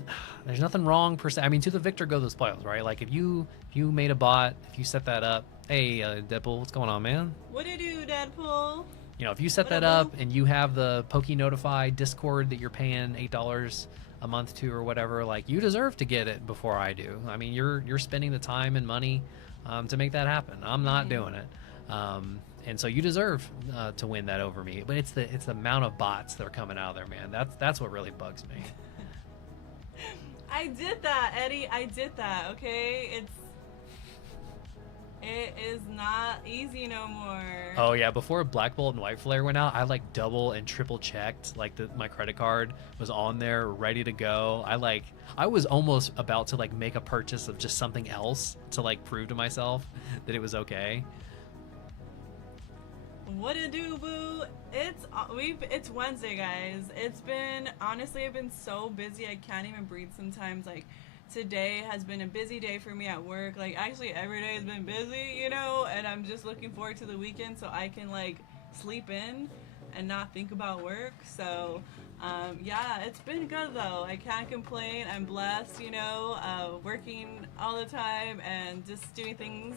nothing wrong per se. I mean, to the victor go the spoils, right? Like if you made a bot, if you set that up, hey Deadpool, what's going on, man? What do you do, Deadpool? You know, if you set that up and you have the Poke Notify Discord that you're paying $8 a month to or whatever, like you deserve to get it before I do. I mean, you're spending the time and money to make that happen. I'm not doing it, and so you deserve to win that over me. But it's the amount of bots that are coming out of there, man. That's what really bugs me. I did that, Eddie. I did that. Okay, it is not easy no more. Oh yeah, before Black Bolt and White Flare went out, I like double and triple checked. Like my credit card was on there, ready to go. I was almost about to like make a purchase of just something else to like prove to myself that it was okay. What to do, boo? It's Wednesday, guys. I've been so busy I can't even breathe sometimes. Like today has been a busy day for me at work. Like actually every day has been busy, you know, and I'm just looking forward to the weekend so I can like sleep in and not think about work. So yeah, it's been good though. I can't complain. I'm blessed, you know, working all the time and just doing things,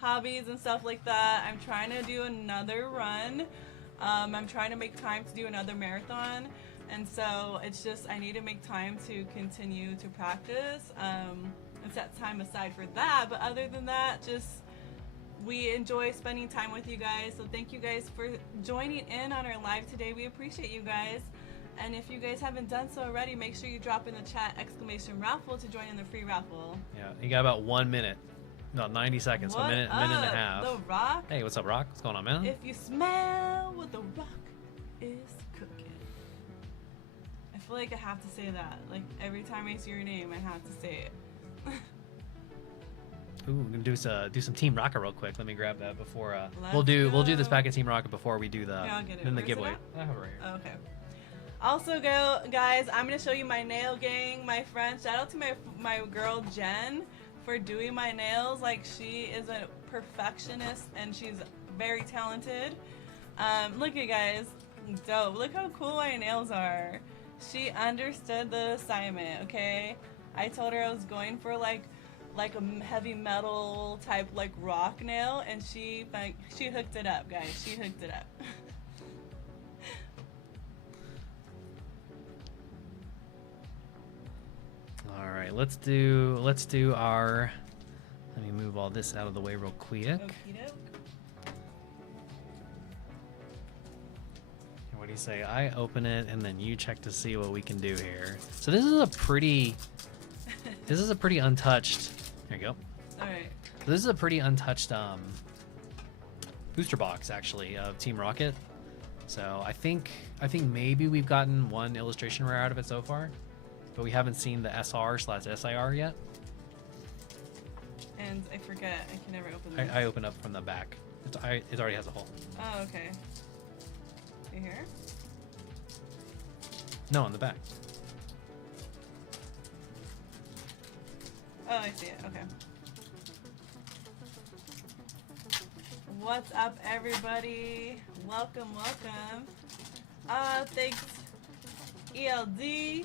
hobbies and stuff like that. I'm trying to do another run. I'm trying to make time to do another marathon. And so it's just, I need to make time to continue to practice and set time aside for that. But other than that, just we enjoy spending time with you guys. So thank you guys for joining in on our live today. We appreciate you guys. And if you guys haven't done so already, make sure you drop in the chat !raffle to join in the free raffle. Yeah, you got about 1 minute. About 90 seconds, a minute and a half. The Rock. Hey, what's up, Rock? What's going on, man? If you smell what the Rock is cooking. I feel like I have to say that. Like every time I see your name, I have to say it. Ooh, we're gonna do some Team Rocket real quick. Let me grab that before We'll do this pack of Team Rocket before we do the I'll get it. then the Where's giveaway. it I have it right here. Oh, okay. Also, guys, I'm gonna show you my nail gang, my friends. Shout out to my girl Jen for doing my nails. Like she is a perfectionist and she's very talented. Look at guys, dope. Look how cool my nails are. She understood the assignment. Okay, I told her I was going for like a heavy metal type like rock nail, and she hooked it up, guys. She hooked it up. All right, let's do our. Let me move all this out of the way real quick. Okey-doke. What do you say? I open it and then you check to see what we can do here. So this is a pretty untouched. There you go. All right. So this is a pretty untouched booster box actually of Team Rocket. So I think maybe we've gotten one illustration rare out of it so far, but we haven't seen the SR/SIR yet. And I forget, I can never open this. I open up from the back. It already has a hole. Oh, okay. You here? No, on the back. Oh, I see it. Okay. What's up, everybody? Welcome. Thanks, ELD.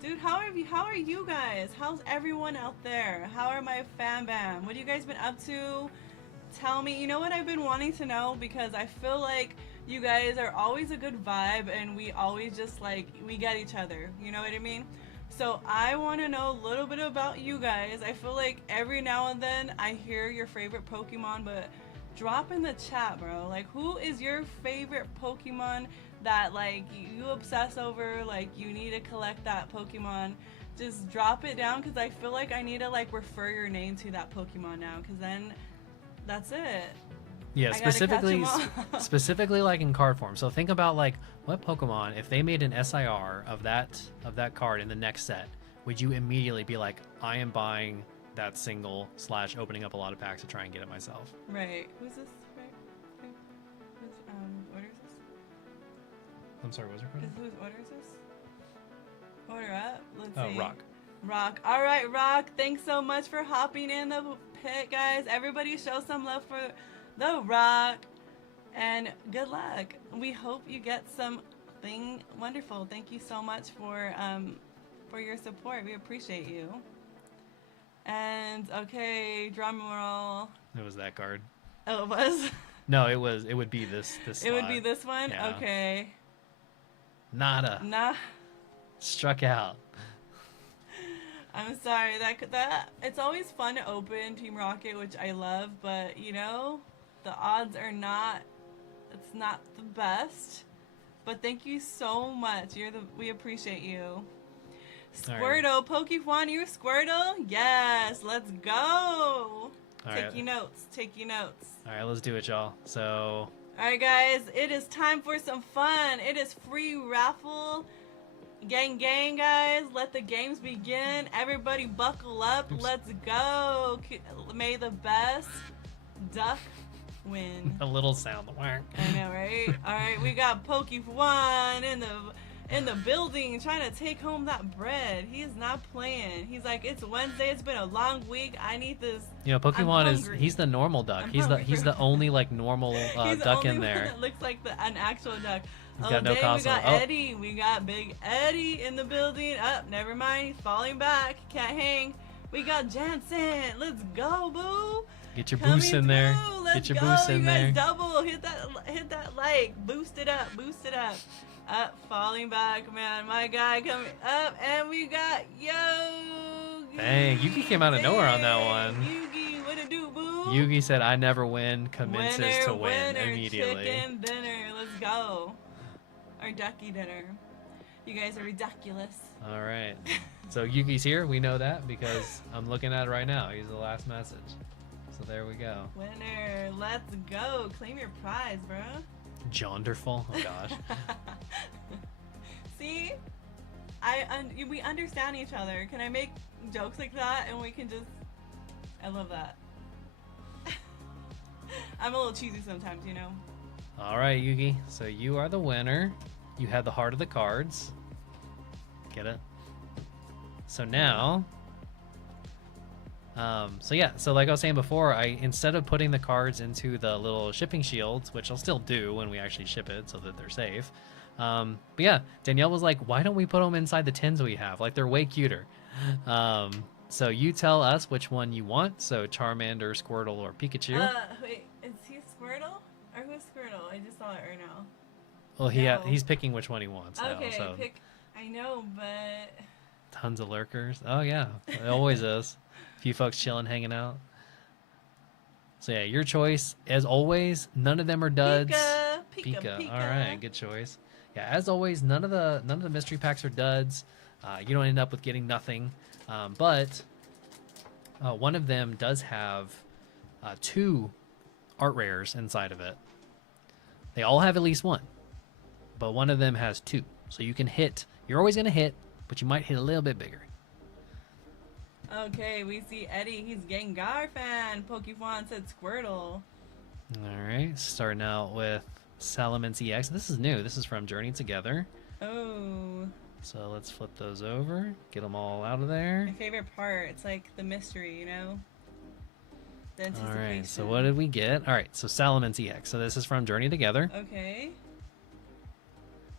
Dude, how are you guys? How's everyone out there? How are my fam bam? What have you guys been up to? Tell me. You know what I've been wanting to know, because I feel like you guys are always a good vibe and we always just like, we get each other. You know what I mean? So I want to know a little bit about you guys. I feel like every now and then I hear your favorite Pokemon, but drop in the chat, bro. Like, who is your favorite Pokemon that like you obsess over, like you need to collect that Pokemon? Just drop it down, because I feel like I need to like refer your name to that Pokemon now, because then that's it. Yeah, specifically like in card form. So think about like what Pokemon, if they made an SIR of that card in the next set, would you immediately be like, I am buying that single / opening up a lot of packs to try and get it myself? Right. Who's this? Right. Okay. What is this? I'm sorry, what's your question? Whose order is this? Order up. Let's see. Rock. Rock. All right, Rock. Thanks so much for hopping in the pit, guys. Everybody show some love for the Rock. And good luck. We hope you get something wonderful. Thank you so much for your support. We appreciate you. And okay, drum roll. It was that card. Oh, it was? No, it would be this It would be this one? Yeah. Okay. Nada. Nah. Struck out. I'm sorry. That it's always fun to open Team Rocket, which I love, but you know, the odds are not, it's not the best. But thank you so much. We appreciate you. Squirtle, Pokemon, you Squirtle? Yes, let's go. Take your notes. All right, let's do it, y'all. So. All right, guys, it is time for some fun. It is free raffle. Gang, guys. Let the games begin. Everybody buckle up. Oops. Let's go. May the best duck win. A little sound. I know, right? All right, we got Pokemon in the building trying to take home that bread. He is not playing. He's like, it's Wednesday. It's been a long week. I need this. You know, Pokemon he's the normal duck. He's the only like normal duck in there. That looks like an actual duck. He's got no console. We got Eddie. We got Big Eddie in the building. Never mind. He's falling back. Can't hang. We got Jansen. Let's go, boo. Get your boost in there. Get your boost in there. You guys double. Hit that like. Boost it up. Falling back, man. My guy coming up, and we got Yogi. Dang, Yugi came out of nowhere on that one. Yugi, what it do, boo? Yugi said, "I never win." Commences to win winner, immediately. Chicken dinner. Let's go. Our ducky dinner. You guys are ridiculous. All right. So Yugi's here. We know that because I'm looking at it right now. He's the last message. So there we go. Winner. Let's go. Claim your prize, bro. Jonderful. Oh gosh. See, we understand each other. Can I make jokes like that and we can just? I love that. I'm a little cheesy sometimes, you know. All right, Yugi. So you are the winner. You had the heart of the cards. Get it? So now. So like I was saying before, instead of putting the cards into the little shipping shields, which I'll still do when we actually ship it so that they're safe. But yeah, Danielle was like, why don't we put them inside the tins we have? Like, they're way cuter. So you tell us which one you want. So Charmander, Squirtle, or Pikachu. Wait, is he Squirtle? Or who's Squirtle? I just saw it right now. Well, he's picking which one he wants now. Okay, So. I know, but... Tons of lurkers. Oh yeah, it always is. A few folks chilling, hanging out. So yeah, your choice. As always, none of them are duds. Pika. All right, good choice. Yeah, as always, none of the mystery packs are duds. You don't end up with getting nothing. But one of them does have 2 art rares inside of it. They all have at least 1, but one of them has 2. So you can hit. You're always gonna hit, but you might hit a little bit bigger. Okay, we see Eddie. He's Gengar fan. Pokemon said Squirtle. All right, starting out with Salamence EX. This is new. This is from Journey Together. Oh. So let's flip those over. Get them all out of there. My favorite part. It's like the mystery, you know? The anticipation. All right, so what did we get? All right, so Salamence EX. So this is from Journey Together. Okay.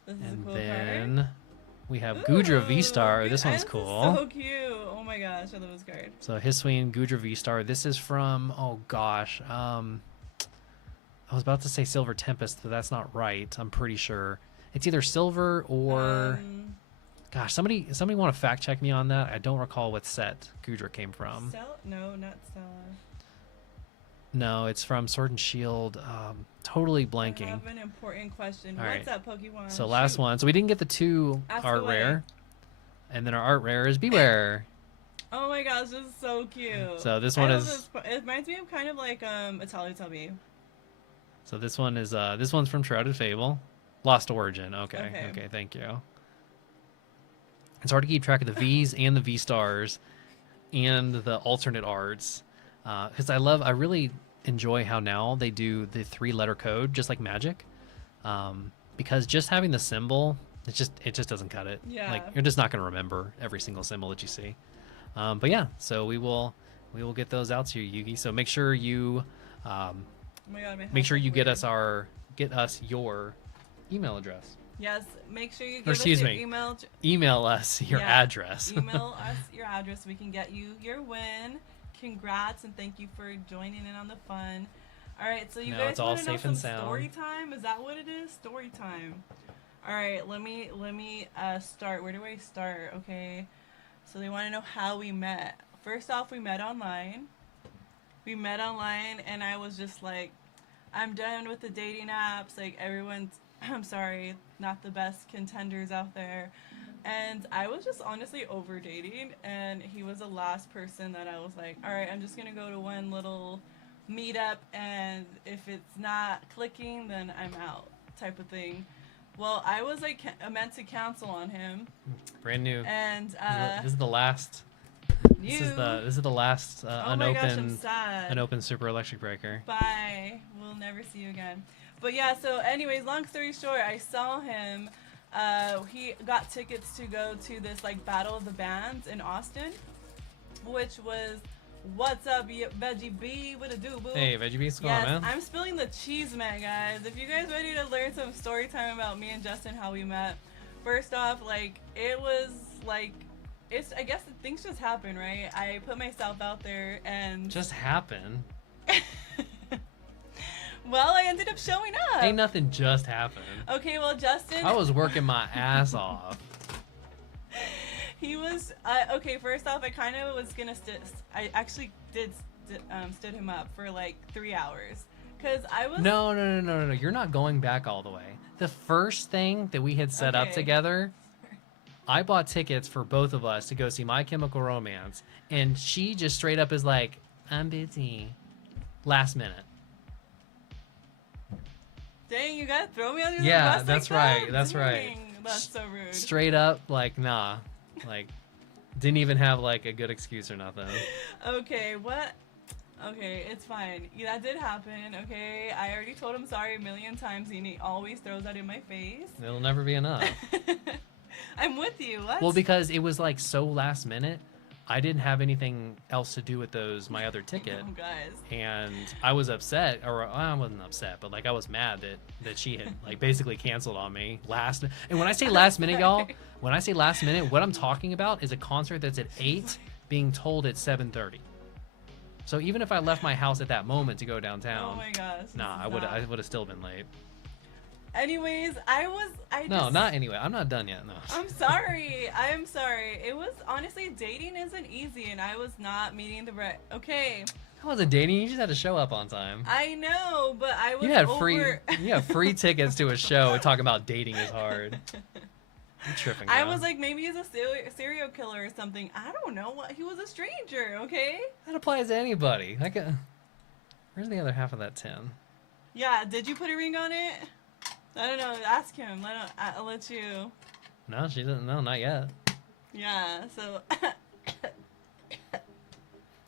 This is And a cool then card. we have Gudra V-Star. Ooh, This one's This cool. is so cute. Oh my gosh, I love this card. So Hisuian Gudra V-Star. This is from, oh gosh, I was about to say Silver Tempest, but that's not right. I'm pretty sure it's either Silver or gosh, somebody want to fact check me on that. I don't recall what set Gudra came from. No, not Stella. No, it's from Sword and Shield. Totally I blanking. have an important question. All What's right. up, Pokemon? So last one. So we didn't get the 2 Ask art away. rare, and then our art rare is Beware. Oh my gosh, this is so cute. So this I one love is. this. It reminds me of kind of like a Teletubby. So this one is. This one's from Shrouded Fable, Lost Origin. Okay. Okay. Thank you. It's hard to keep track of the V's and the V stars, and the alternate arts, because I really enjoy how now they do the 3-letter code just like Magic, because just having the symbol, it just doesn't cut it. Yeah. Like you're just not going to remember every single symbol that you see. But yeah, so we will get those out to you, Yugi. So make sure you Oh my god, my make sure house you is get weird. us your email address. Yes, make sure you Or give us excuse your me. email. Email us your Yeah, address. Email us your address so we can get you your win. Congrats and thank you for joining in on the fun. All right, so you No, guys it's all want to know safe some and sound. story time? Is that what it is? Story time. All right, let me start. Where do I start? Okay, so they want to know how we met. First off, we met online. And I was just like, I'm done with the dating apps. Like everyone's, I'm sorry, not the best contenders out there. And I was just honestly over dating, and he was the last person that I was like, all right, I'm just gonna go to one little meetup, and if it's not clicking, then I'm out, type of thing. Well, I was like meant to cancel on him, Brand new. and This is the last. you. This is the last Oh my gosh, I'm sad. unopened super electric breaker. Bye. We'll never see you again. But yeah, so anyways, long story short, I saw him. He got tickets to go to this like Battle of the Bands in Austin, which was what's up, Veggie B? What a do, boo? Hey, Veggie Beast, what's Yes, going on, man? I'm spilling the cheese, man, guys. If you guys ready to learn some story time about me and Justin, how we met, first off, like it was like I guess things just happen, right? I put myself out there and Just happen. well, I ended up showing up. Ain't nothing just happened. Okay, well, Justin. I was working my ass off. He was okay. First off, I kind of was gonna I actually stood him up for like 3 hours because I was. No. You're not going back all the way. The first thing that we had set up Okay. together, I bought tickets for both of us to go see My Chemical Romance, and she just straight up is like, "I'm busy." Last minute. Dang, you gotta throw me under Yeah, the bus. that's like that? right, that's right. Dang, that's so rude. Straight up, like, nah. Like, didn't even have like a good excuse or nothing. Okay, what? Okay, it's fine. Yeah, that did happen. Okay, I already told him sorry a million times, and he always throws that in my face. It'll never be enough. I'm with you. What? Well, because it was like so last minute, I didn't have anything else to do with my other ticket. Oh, guys. And I was upset, or I wasn't upset, but like I was mad that she had like basically canceled on me last. And when I say last minute, y'all, when I say last minute, what I'm talking about is a concert that's at 8, being told at 7:30. So even if I left my house at that moment to go downtown, Oh my gosh. nah, I would have still been late. Anyways, No, not anyway. I'm not done yet. No. I'm sorry. I'm sorry. It was honestly dating isn't easy, and I was not meeting the right. Okay, I wasn't dating. You just had to show up on time. I know, but I was You had over. free tickets to a show talking about dating is hard. I'm tripping. I now. was like, maybe he's a serial killer or something. I don't know. What he was a stranger. Okay. That applies to anybody. Where's the other half of that 10? Yeah. Did you put a ring on it? I don't know. Ask him. I'll let you. No, she doesn't. No, not yet. Yeah. So.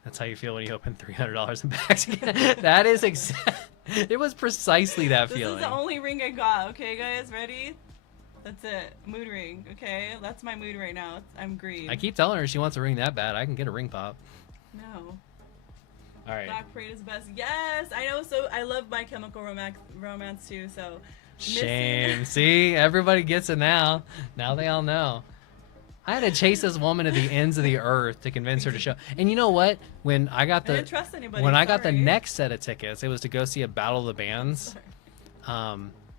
That's how you feel when you open $300 in bags again. That is it was precisely that This feeling. is the only ring I got. Okay, guys, ready? That's it. Mood ring. Okay, that's my mood right now. I'm green. I keep telling her she wants a ring that bad. I can get a ring pop. No. All right. Black Parade is the best. Yes, I know. So I love My Chemical Romance too. So Shame. See, everybody gets it now. Now they all know. I had to chase this woman to the ends of the earth to convince her to show. And you know what? When I got I didn't trust anybody. when I got the next set of tickets, it was to go see a Battle of the Bands.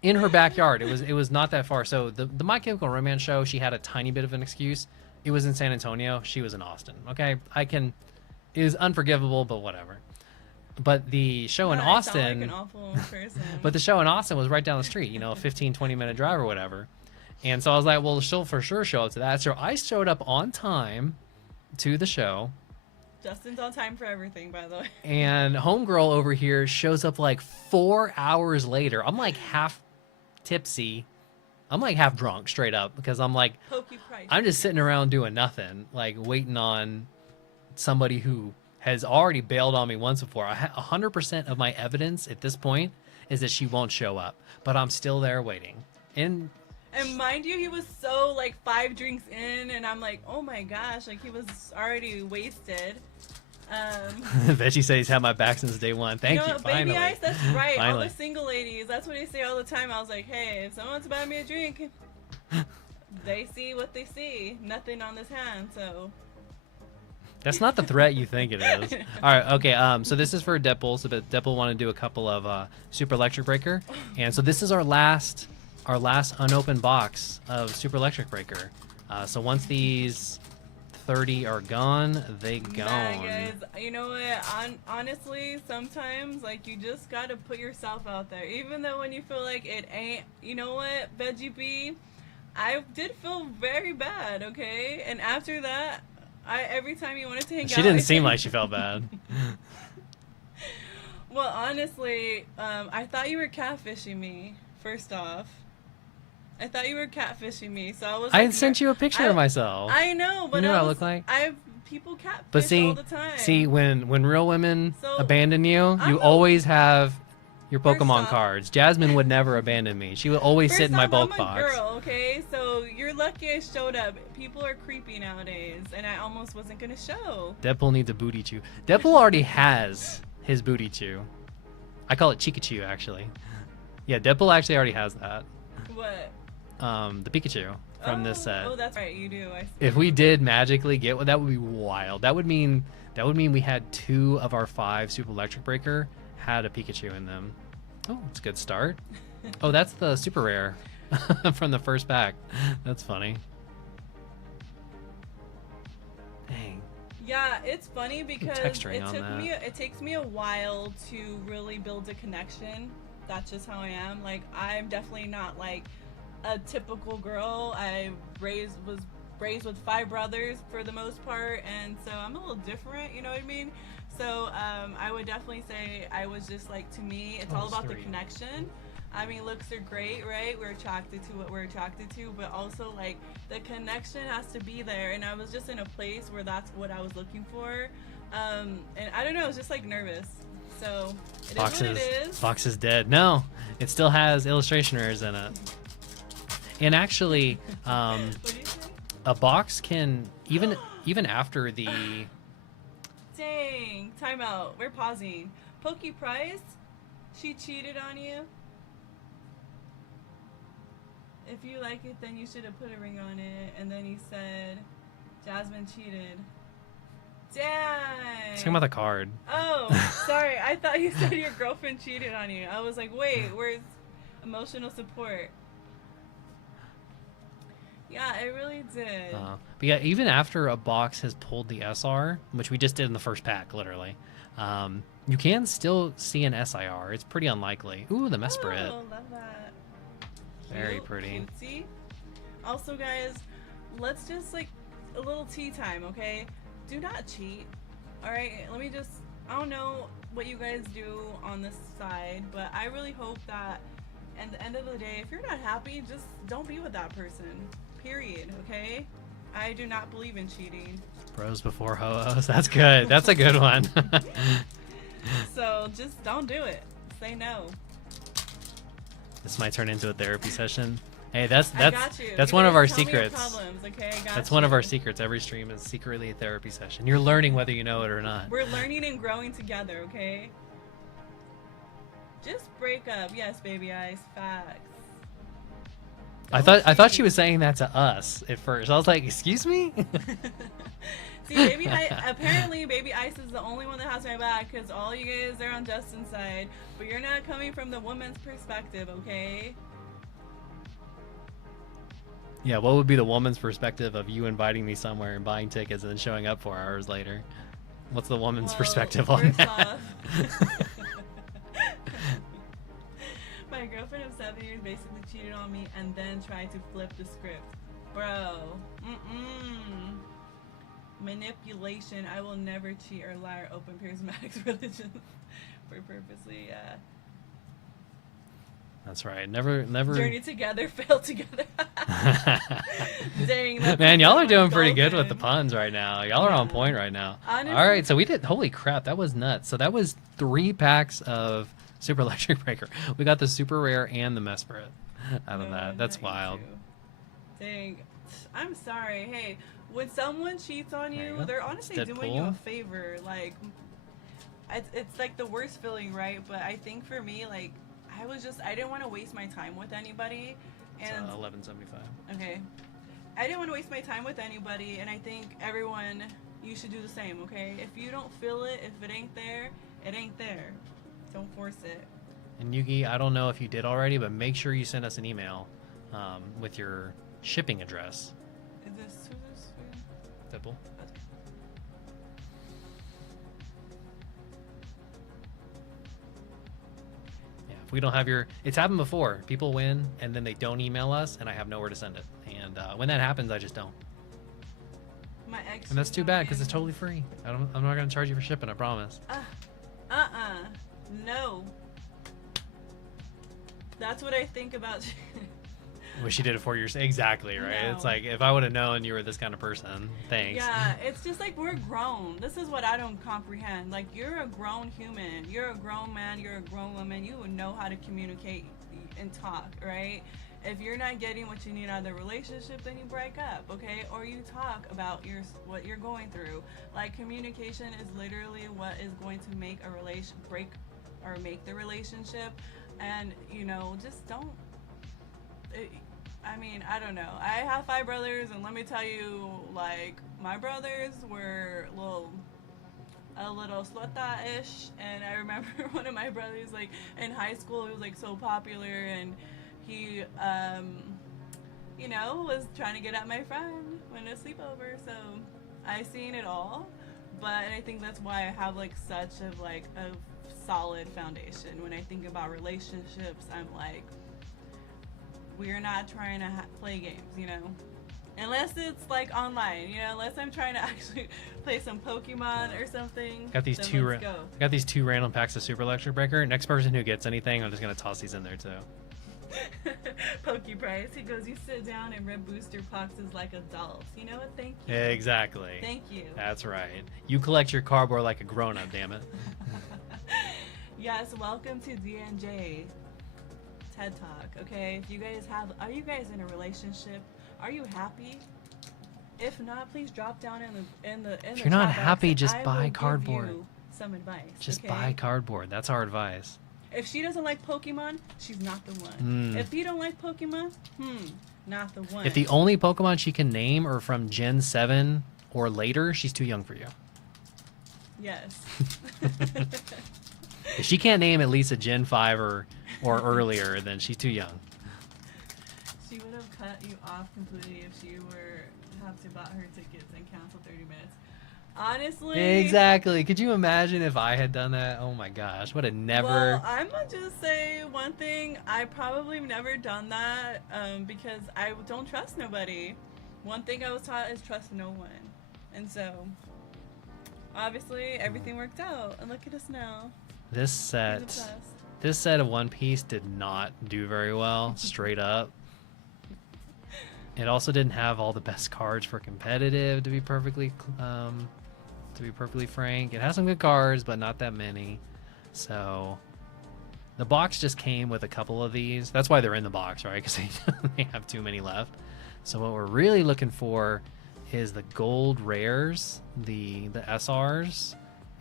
In her backyard. It was not that far. So the My Chemical Romance show, she had a tiny bit of an excuse. It was in San Antonio. She was in Austin. Okay, it was unforgivable, but whatever. But the show in Austin, I sound like an awful person. but the show in Austin was right down the street. You know, a 15-20 minute drive or whatever. And so I was like, well, she'll for sure show up to that. So I showed up on time to the show. Justin's on time for everything, by the way. And homegirl over here shows up like 4 hours later. I'm like half tipsy. I'm like half drunk straight up because I'm like, I'm just sitting around doing nothing, like waiting on somebody who has already bailed on me once before. 100% of my evidence at this point is that she won't show up, but I'm still there waiting. And mind you, he was so like 5 drinks in, and I'm like, oh my gosh, like he was already wasted. Veggie says he's had my back since day one. Thank you. Finally. Baby Ice, that's right. Finally. All the single ladies, that's what they say all the time. I was like, hey, if someone's buying me a drink, they see what they see. Nothing on this hand, so. That's not the threat you think it is. All right, okay. So this is for Deadpool. So Deadpool want to do a couple of Super Electric Breaker, and so this is our last unopened box of Super Electric Breaker. So once these 30 are gone, they gone. Nah, guys, you know what? Honestly, sometimes like you just gotta put yourself out there, even though when you feel like it ain't. You know what, Veggie B? I did feel very bad, okay? And after that, every time you wanted to hang out, she didn't seem like she felt bad. Well, honestly, I thought you were catfishing me. First off. I thought you were catfishing me, so I was. I sent you a picture of myself. I know, but you know what I look like. People catfish but see, all the time. See, when real women abandon you, you always have your Pokemon cards. Jasmine would never abandon me. She would always sit in my bulk box. I'm a girl, okay? So you're lucky I showed up. People are creepy nowadays, and I almost wasn't gonna show. Deadpool needs a booty chew. Deadpool already has his booty chew. I call it Chikachu, actually. Yeah, Deadpool actually already has that. What? The Pikachu from this set. Oh, that's right, you do. I see. If we did magically get one, that would be wild. That would mean we had 2 of our 5 Super Electric Breaker had a Pikachu in them. Oh, it's a good start. Oh, that's the super rare from the first pack. That's funny. Dang. Yeah, it's funny because it takes me a while to really build a connection. That's just how I am. Like, I'm definitely not like a typical girl. I was raised with 5 brothers for the most part, and so I'm a little different, you know what I mean? So I would definitely say I was just like, to me, it's all about the connection. I mean, looks are great, right? We're attracted to what we're attracted to, but also like the connection has to be there, and I was just in a place where that's what I was looking for. And I don't know, I was just like nervous. So it is what it is. Box is dead. No, it still has illustration rares in it. And actually, What do you say? a box can even after the. Dang! Time out. We're pausing. Pokey Price, she cheated on you. If you like it, then you should have put a ring on it. And then he said, Jasmine cheated. Dang! Talking about the card. Oh, sorry. I thought you said your girlfriend cheated on you. I was like, wait, where's emotional support? Yeah, it really did. But yeah, even after a box has pulled the SR, which we just did in the first pack, literally, you can still see an SIR. It's pretty unlikely. Ooh, the Mesprit. Oh, love that. Very pretty. Cutesy. Also, guys, let's just like a little tea time, okay? Do not cheat. All right, let me just. I don't know what you guys do on this side, but I really hope that at the end of the day, if you're not happy, just don't be with that person. Period. Okay? I do not believe in cheating. Bros before hoes. That's good. That's a good one. So just don't do it. Say no. This might turn into a therapy session. Hey, that's You one of our tell me your secrets. problems, okay? That's one of our secrets. Every stream is secretly a therapy session. You're learning whether you know it or not. We're learning and growing together, okay? Just break up. Yes, baby ice. Facts. I thought she was saying that to us at first. I was like, excuse me? See, apparently Baby Ice is the only one that has my back because all you guys are on Justin's side, but you're not coming from the woman's perspective, okay? Yeah, what would be the woman's perspective of you inviting me somewhere and buying tickets and then showing up 4 hours later? What's the woman's perspective on first that? Off, my girlfriend of 7 years basically cheated on me and then tried to flip the script. Bro, manipulation. I will never cheat or lie or open charismatic religion for purposely, That's right. Never. Journey together, fail together. Dang, that's Man, y'all are doing my pretty good with dolphin. the puns right now. Y'all are on point right now. Honestly, All right, so we did. Holy crap, that was nuts. So that was 3 packs of Super Electric Breaker. We got the super rare and the Mesprit out of that. That's not you wild. two. Dang, I'm sorry. Hey, when someone cheats on There you you, go. they're honestly Deadpool. doing you a favor. Like, it's like the worst feeling, right? But I think for me, like, I didn't want to waste my time with anybody. And It's 11.75. okay, I didn't want to waste my time with anybody, and I think everyone, you should do the same, okay? If you don't feel it, if it ain't there, it ain't there. Don't force it. And Yugi, I don't know if you did already, but make sure you send us an email with your shipping address. Is this who's this? Deadpool. Yeah, if we don't have your, it's happened before. People win and then they don't email us, and I have nowhere to send it. And when that happens, I just don't. My ex. And that's too bad because it's totally free. I'm not gonna charge you for shipping. I promise. No. That's what I think about. Wish you did it 4 years. Exactly, right? No. It's like, if I would have known you were this kind of person, thanks. Yeah, it's just like we're grown. This is what I don't comprehend. Like, you're a grown human. You're a grown man. You're a grown woman. You would know how to communicate and talk, right? If you're not getting what you need out of the relationship, then you break up, okay? Or you talk about what you're going through. Like, communication is literally what is going to make a relation break or make the relationship. And, you know, just don't. I mean, I don't know. I have 5 brothers, and let me tell you, like, my brothers were a little slota-ish, and I remember one of my brothers, like, in high school, he was, like, so popular, and he, you know, was trying to get at my friend when a sleepover, so I've seen it all, but I think that's why I have, like, such a solid foundation. When I think about relationships, I'm like, we're not trying to play games, you know, unless it's like online, you know, unless I'm trying to actually play some Pokemon or something. Got these then let's go. got these 2 random packs of Super Electric Breaker. Next person who gets anything, I'm just gonna toss these in there too. Pokey Price, he goes, you sit down and rip booster boxes like adults. You know what? Thank you. Exactly. Thank you. That's right. You collect your cardboard like a grown-up, damn it. Yes, welcome to DNJ TED Talk. Okay, if you guys are you guys in a relationship? Are you happy? If not, please drop down in the. If you're not chat box happy, and just I buy will give cardboard. you some advice. Just okay? buy cardboard. That's our advice. If she doesn't like Pokemon, she's not the one. Mm. If you don't like Pokemon, not the one. If the only Pokemon she can name are from Gen 7 or later, she's too young for you. Yes. If she can't name at least a Gen 5 or earlier, then she's too young. She would have cut you off completely if she were have to buy her tickets and cancel 30 minutes. Honestly. Exactly. Could you imagine if I had done that? Oh my gosh. Would have never. Well, I'm gonna just say one thing. I probably never done that because I don't trust nobody. One thing I was taught is trust no one. And so, obviously, everything worked out. And look at us now. This set of One Piece did not do very well, straight up. It also didn't have all the best cards for competitive, to be perfectly frank. It has some good cards, but not that many. So the box just came with a couple of these. That's why they're in the box, right? Because they have too many left. So what we're really looking for is the gold rares, the SRs,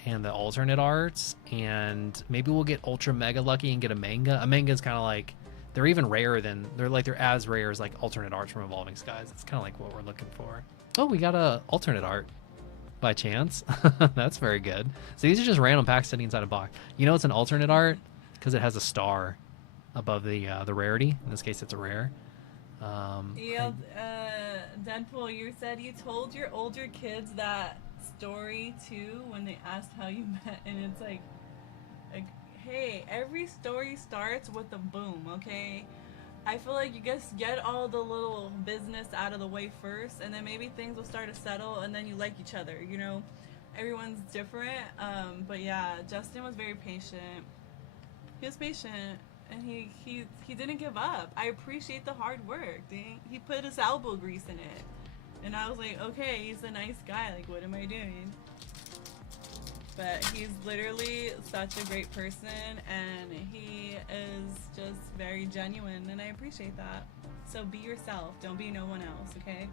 and the alternate arts, and maybe we'll get ultra mega lucky and get a manga. A manga is kind of like they're even rarer than they're as rare as like alternate arts from Evolving Skies. It's kind of like what we're looking for. Oh, we got a alternate art by chance. That's very good. So these are just random packs sitting inside a box. You know it's an alternate art because it has a star above the rarity. In this case, it's a rare. Yeah, Deadpool, you said you told your older kids that story too when they asked how you met, and it's like, hey, every story starts with a boom, okay? I feel like you just get all the little business out of the way first, and then maybe things will start to settle, and then you like each other, you know? Everyone's different, but yeah, Justin was very patient. He was patient, and he didn't give up. I appreciate the hard work. He put his elbow grease in it. And I was like, okay, he's a nice guy. Like, what am I doing? But he's literally such a great person, and he is just very genuine, and I appreciate that. So be yourself. Don't be no one else, okay?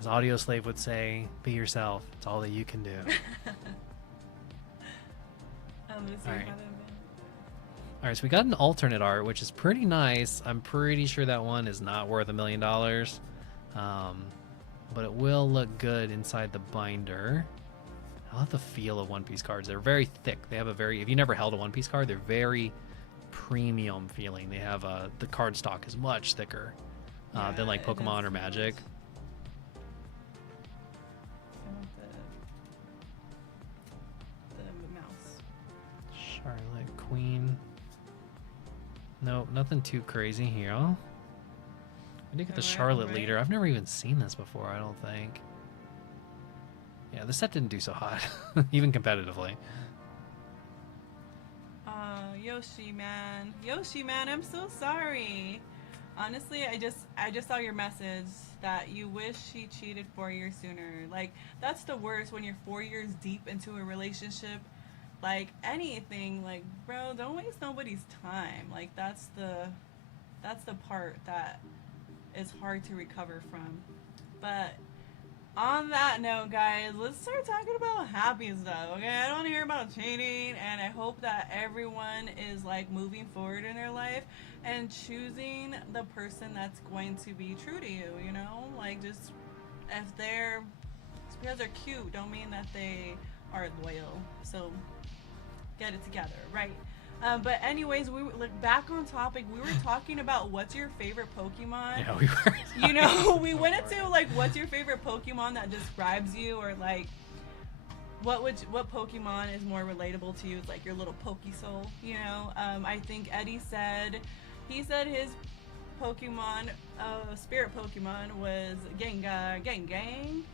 As Audio Slave would say, be yourself. It's all that you can do. All right, so we got an alternate art, which is pretty nice. I'm pretty sure that one is not worth $1 million. But it will look good inside the binder. I love the feel of One Piece cards. They're very thick. They have a very, if you never held a One Piece card, they're very premium feeling. They have the card stock is much thicker than like Pokemon or Magic. The mouse. Charlotte Queen. No, nothing too crazy here. We did get the Charlotte leader. I've never even seen this before, I don't think. Yeah, the set didn't do so hot, even competitively. Yoshi man, I'm so sorry. Honestly, I just saw your message that you wish he cheated 4 years sooner. Like, that's the worst when you're 4 years deep into a relationship. Like, anything, like, bro, don't waste nobody's time. Like, that's the part that is hard to recover from. But on that note, guys, let's start talking about happy stuff, okay? I don't want to hear about cheating, and I hope that everyone is, like, moving forward in their life and choosing the person that's going to be true to you, you know? Like, just just because they're cute don't mean that they are loyal. So get it together, right? But anyways, we were back on topic. We were talking about what's your favorite Pokemon. Yeah, we were. You know, we went into like what's your favorite Pokemon that describes you, or like what Pokemon is more relatable to you? It's like your little Pokesoul, you know. I think Eddie said his Pokemon, spirit Pokemon was Gengar. Gang.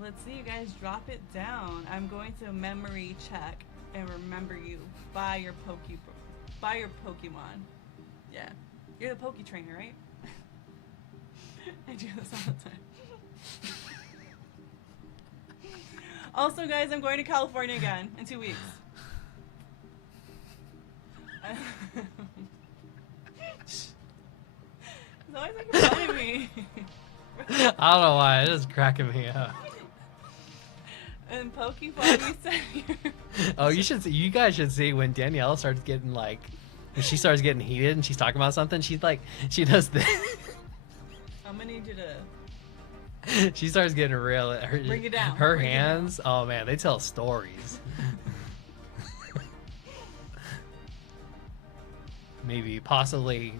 Let's see, you guys drop it down. I'm going to memory check and remember you by your Pokemon. Yeah, you're the Poke Trainer, right? I do this all the time. Also, guys, I'm going to California again in 2 weeks. It's always making fun of me. I don't know why. It is cracking me up. And Pokemon, you said Oh, you guys should see when Danielle starts getting like, when she starts getting heated and she's talking about something. She's like, she does this. I'm gonna need you to. She starts getting real. Bring it down. Her hands, oh man, they tell stories. Maybe, possibly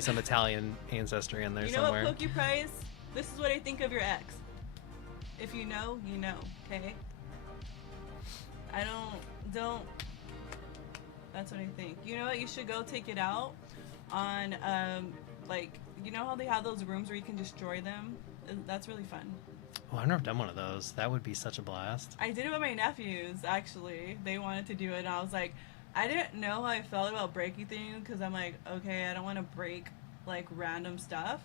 some Italian ancestry in there somewhere. You know what, PokePrice? This is what I think of your ex. If you know, you know, okay? I don't. That's what I think. You know what? You should go take it out on, like, you know how they have those rooms where you can destroy them? That's really fun. Oh, I've never done one of those. That would be such a blast. I did it with my nephews, actually. They wanted to do it, and I was like, I didn't know how I felt about breaking things, because I'm like, okay, I don't want to break, like, random stuff.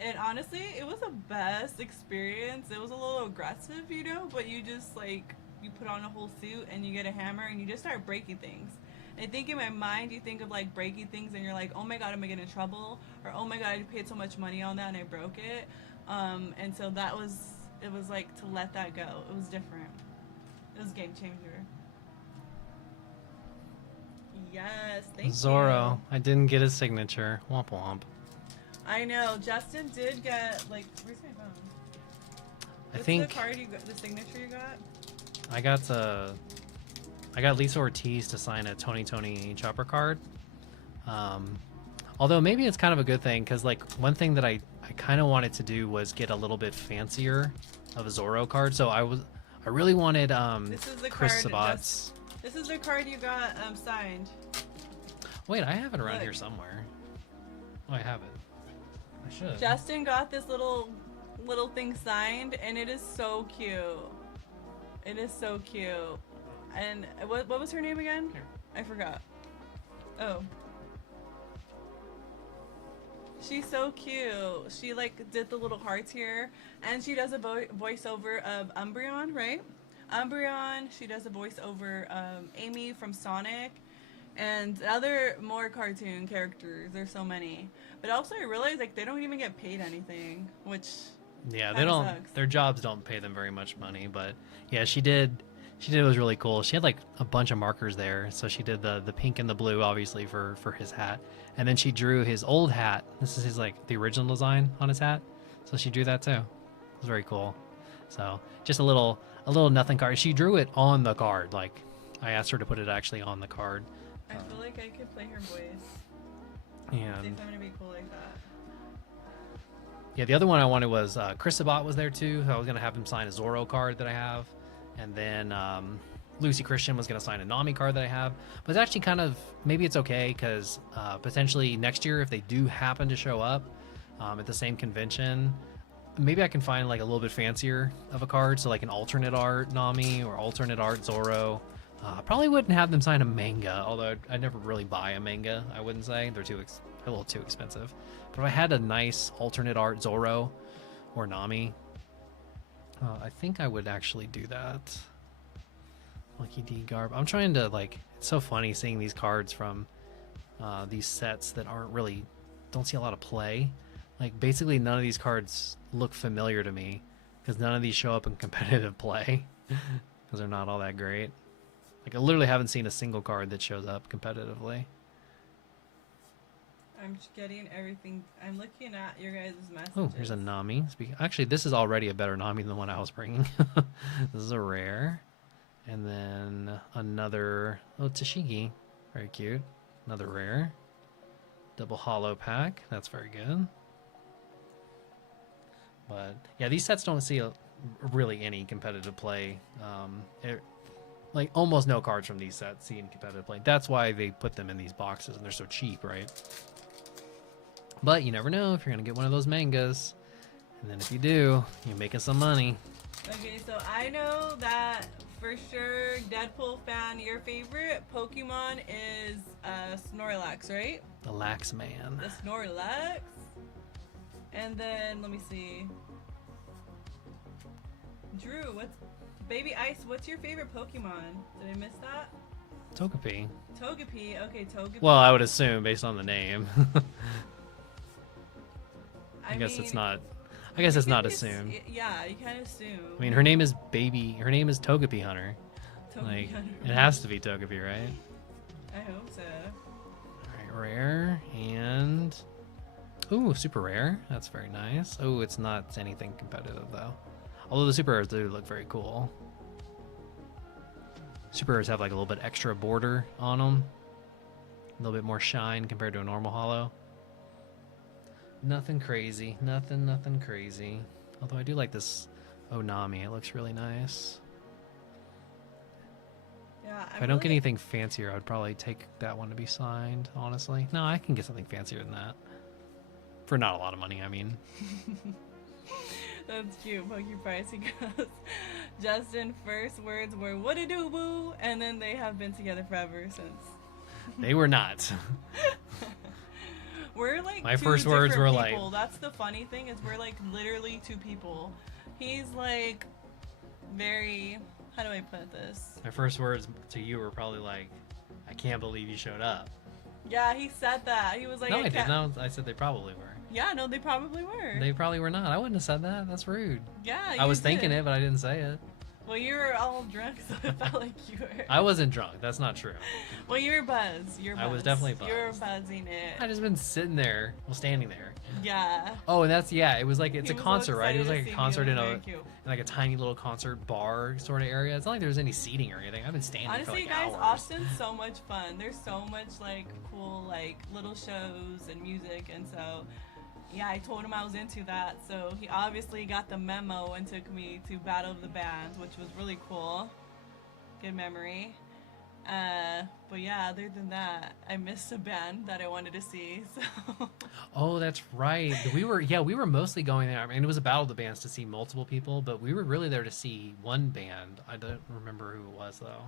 And honestly, it was the best experience. It was a little aggressive, you know, but you just, like, you put on a whole suit and you get a hammer and you just start breaking things. And I think in my mind, you think of, like, breaking things and you're like, oh my god, am I getting in trouble? Or, oh my god, I paid so much money on that and I broke it. And so it was like to let that go. It was different. It was a game changer. Yes, thank Zoro. you. I didn't get his signature. Womp womp. I know. Justin did get, like, where's my phone? I What's think the card you got, the signature you got? I got Lisa Ortiz to sign a Tony Chopper card. Although maybe it's kind of a good thing, because like one thing that I kind of wanted to do was get a little bit fancier of a Zoro card. So I really wanted This is the Chris card. Sabat's. This is the card you got signed. Wait, I have it around Look. here somewhere. Oh, I have it. I should. Justin got this little thing signed, and it is so cute. It is so cute. And what was her name again? Here. I forgot. Oh. She's so cute. She like did the little hearts here, and she does a voiceover of Umbreon, right? Umbreon. She does a voiceover Amy from Sonic, and other more cartoon characters. There's so many. But also I realized like they don't even get paid anything, which Yeah, they kinda don't. sucks. Their jobs don't pay them very much money, but yeah, she did. She did. It was really cool. She had like a bunch of markers there, so she did the pink and the blue, obviously for his hat, and then she drew his old hat. This is his like the original design on his hat, so she drew that too. It was very cool. So just a little nothing card. She drew it on the card. Like I asked her to put it actually on the card. I feel like I could play her voice. See And if I'm gonna be cool like that. yeah, the other one I wanted was Chris Sabat was there too. I was gonna have him sign a Zoro card that I have, and then Lucy Christian was gonna sign a Nami card that I have. But it's actually kind of maybe it's okay because potentially next year if they do happen to show up at the same convention, maybe I can find like a little bit fancier of a card, so like an alternate art Nami or alternate art Zoro. Probably wouldn't have them sign a manga, although I'd never really buy a manga. I wouldn't say they're a little too expensive. But if I had a nice alternate art Zoro or Nami, I think I would actually do that. Lucky D Garb. I'm trying to like. It's so funny seeing these cards from these sets that don't see a lot of play. Like basically none of these cards look familiar to me because none of these show up in competitive play because they're not all that great. Like I literally haven't seen a single card that shows up competitively. I'm just getting everything. I'm looking at your guys' messages. Oh, here's a Nami. Actually, this is already a better Nami than the one I was bringing. This is a rare. And then another, Tashigi. Very cute. Another rare. Double holo pack. That's very good. But yeah, these sets don't see really any competitive play. Like almost no cards from these sets see in competitive play. That's why they put them in these boxes and they're so cheap, right? But you never know if you're gonna get one of those mangas. And then if you do, you're making some money. Okay, so I know that for sure, Deadpool fan, your favorite Pokemon is Snorlax, right? The Lax Man. The Snorlax. And then, let me see. Drew, Baby Ice, what's your favorite Pokemon? Did I miss that? Togepi. Togepi, okay, Togepi. Well, I would assume based on the name. I guess mean, it's not. I guess it's not could assumed. Yeah, you kind of assume. I mean, her name is Togepi Hunter. Togepi Like, Hunter. it has to be Togepi, right? I hope so. Alright, rare and ooh, super rare. That's very nice. Oh, it's not anything competitive though. Although the super rares do look very cool. Super rares have like a little bit extra border on them. A little bit more shine compared to a normal holo. Nothing crazy. Nothing crazy. Although I do like this Onami. It looks really nice. Yeah, If I don't get anything fancier, I would probably take that one to be signed, honestly. No, I can get something fancier than that. For not a lot of money, I mean. That's cute. Pokeprice, he goes. Justin first words were "what a do boo," and then they have been together forever since. They were not. We're like My two first words different were people. like- That's the funny thing is we're like literally two people. He's like very. How do I put this? My first words to you were probably like, I can't believe you showed up. Yeah, he said that. He was like, No, I can't- didn't. I said they probably were. Yeah, no, they probably were. They probably were not. I wouldn't have said that. That's rude. Yeah, I was you thinking did. it, but I didn't say it. Well, you were all drunk, so it felt like you were. I wasn't drunk. That's not true. Well, you were buzzed. You're buzzed. I was definitely buzzed. You were buzzing it. I just been sitting there, well, standing there. Yeah. Oh, and that's it was like it's He a was so concert, right? It was excited like to a see concert you. in Very cute. like a tiny little concert bar sort of area. It's not like there was any seating or anything. I've been standing Honestly, for like guys, hours. Austin's so much fun. There's so much like cool like little shows and music, and so yeah, I told him I was into that. So he obviously got the memo and took me to Battle of the Bands, which was really cool. Good memory. But yeah, other than that, I missed a band that I wanted to see. So Oh, that's right. We were mostly going there. I mean, it was a battle of the bands to see multiple people, but we were really there to see one band. I don't remember who it was though.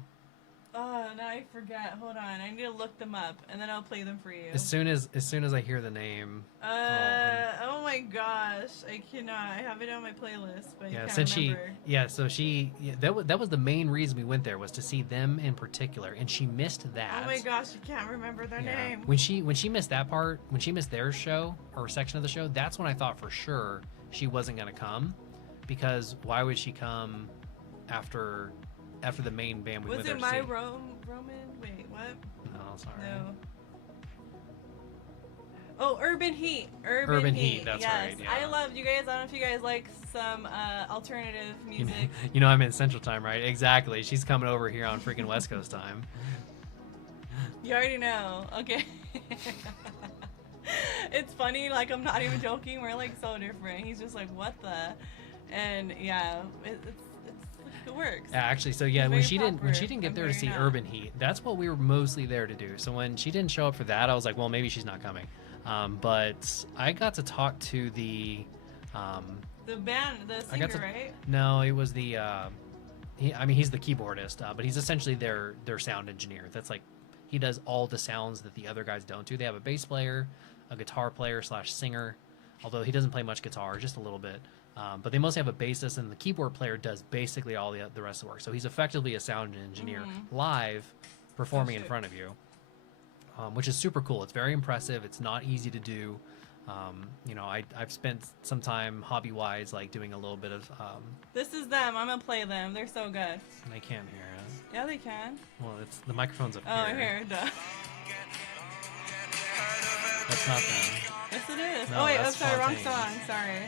oh, now I forget. Hold on, I need to look them up, and then I'll play them for you. As soon as I hear the name. Oh my gosh, I cannot. I have it on my playlist, but I Yeah, can't since remember. that was the main reason we went there, was to see them in particular, and she missed that. Oh my gosh, I can't remember their Yeah. name. When she missed that part, when she missed their show or section of the show, that's when I thought for sure she wasn't gonna come, because why would she come after the main band we Was went there it to my see? Roman? Wait, what? No, sorry. No. Oh, Urban Heat. Urban Heat, that's yes. right, yeah. I love you guys. I don't know if you guys like some alternative music. You know I'm in Central Time, right? Exactly. She's coming over here on freaking West Coast time. You already know. Okay. It's funny, like I'm not even joking. We're like so different. He's just like, what the? And yeah, it works. Actually, so He's when very she didn't proper. get I'm there to very see not. Urban Heat, that's what we were mostly there to do. So when she didn't show up for that, I was like, well, maybe she's not coming. But I got to talk to the band, the I got singer, to- right? no, it was the he's the keyboardist, but he's essentially their sound engineer. That's like, he does all the sounds that the other guys don't do. They have a bass player, a guitar player / singer, although he doesn't play much guitar, just a little bit. But they mostly have a bassist, and the keyboard player does basically all the rest of the work. So he's effectively a sound engineer live, performing in shit. front of you, which is super cool. It's very impressive. It's not easy to do. I've spent some time hobby-wise, like doing a little bit of. This is them. I'm gonna play them. They're so good. They can't hear it. Yeah, they can. Well, it's the microphone's up Oh, here. here, duh. That's not them. Yes, it is. No, oh wait, that's sorry, wrong Fontaine. song. Sorry.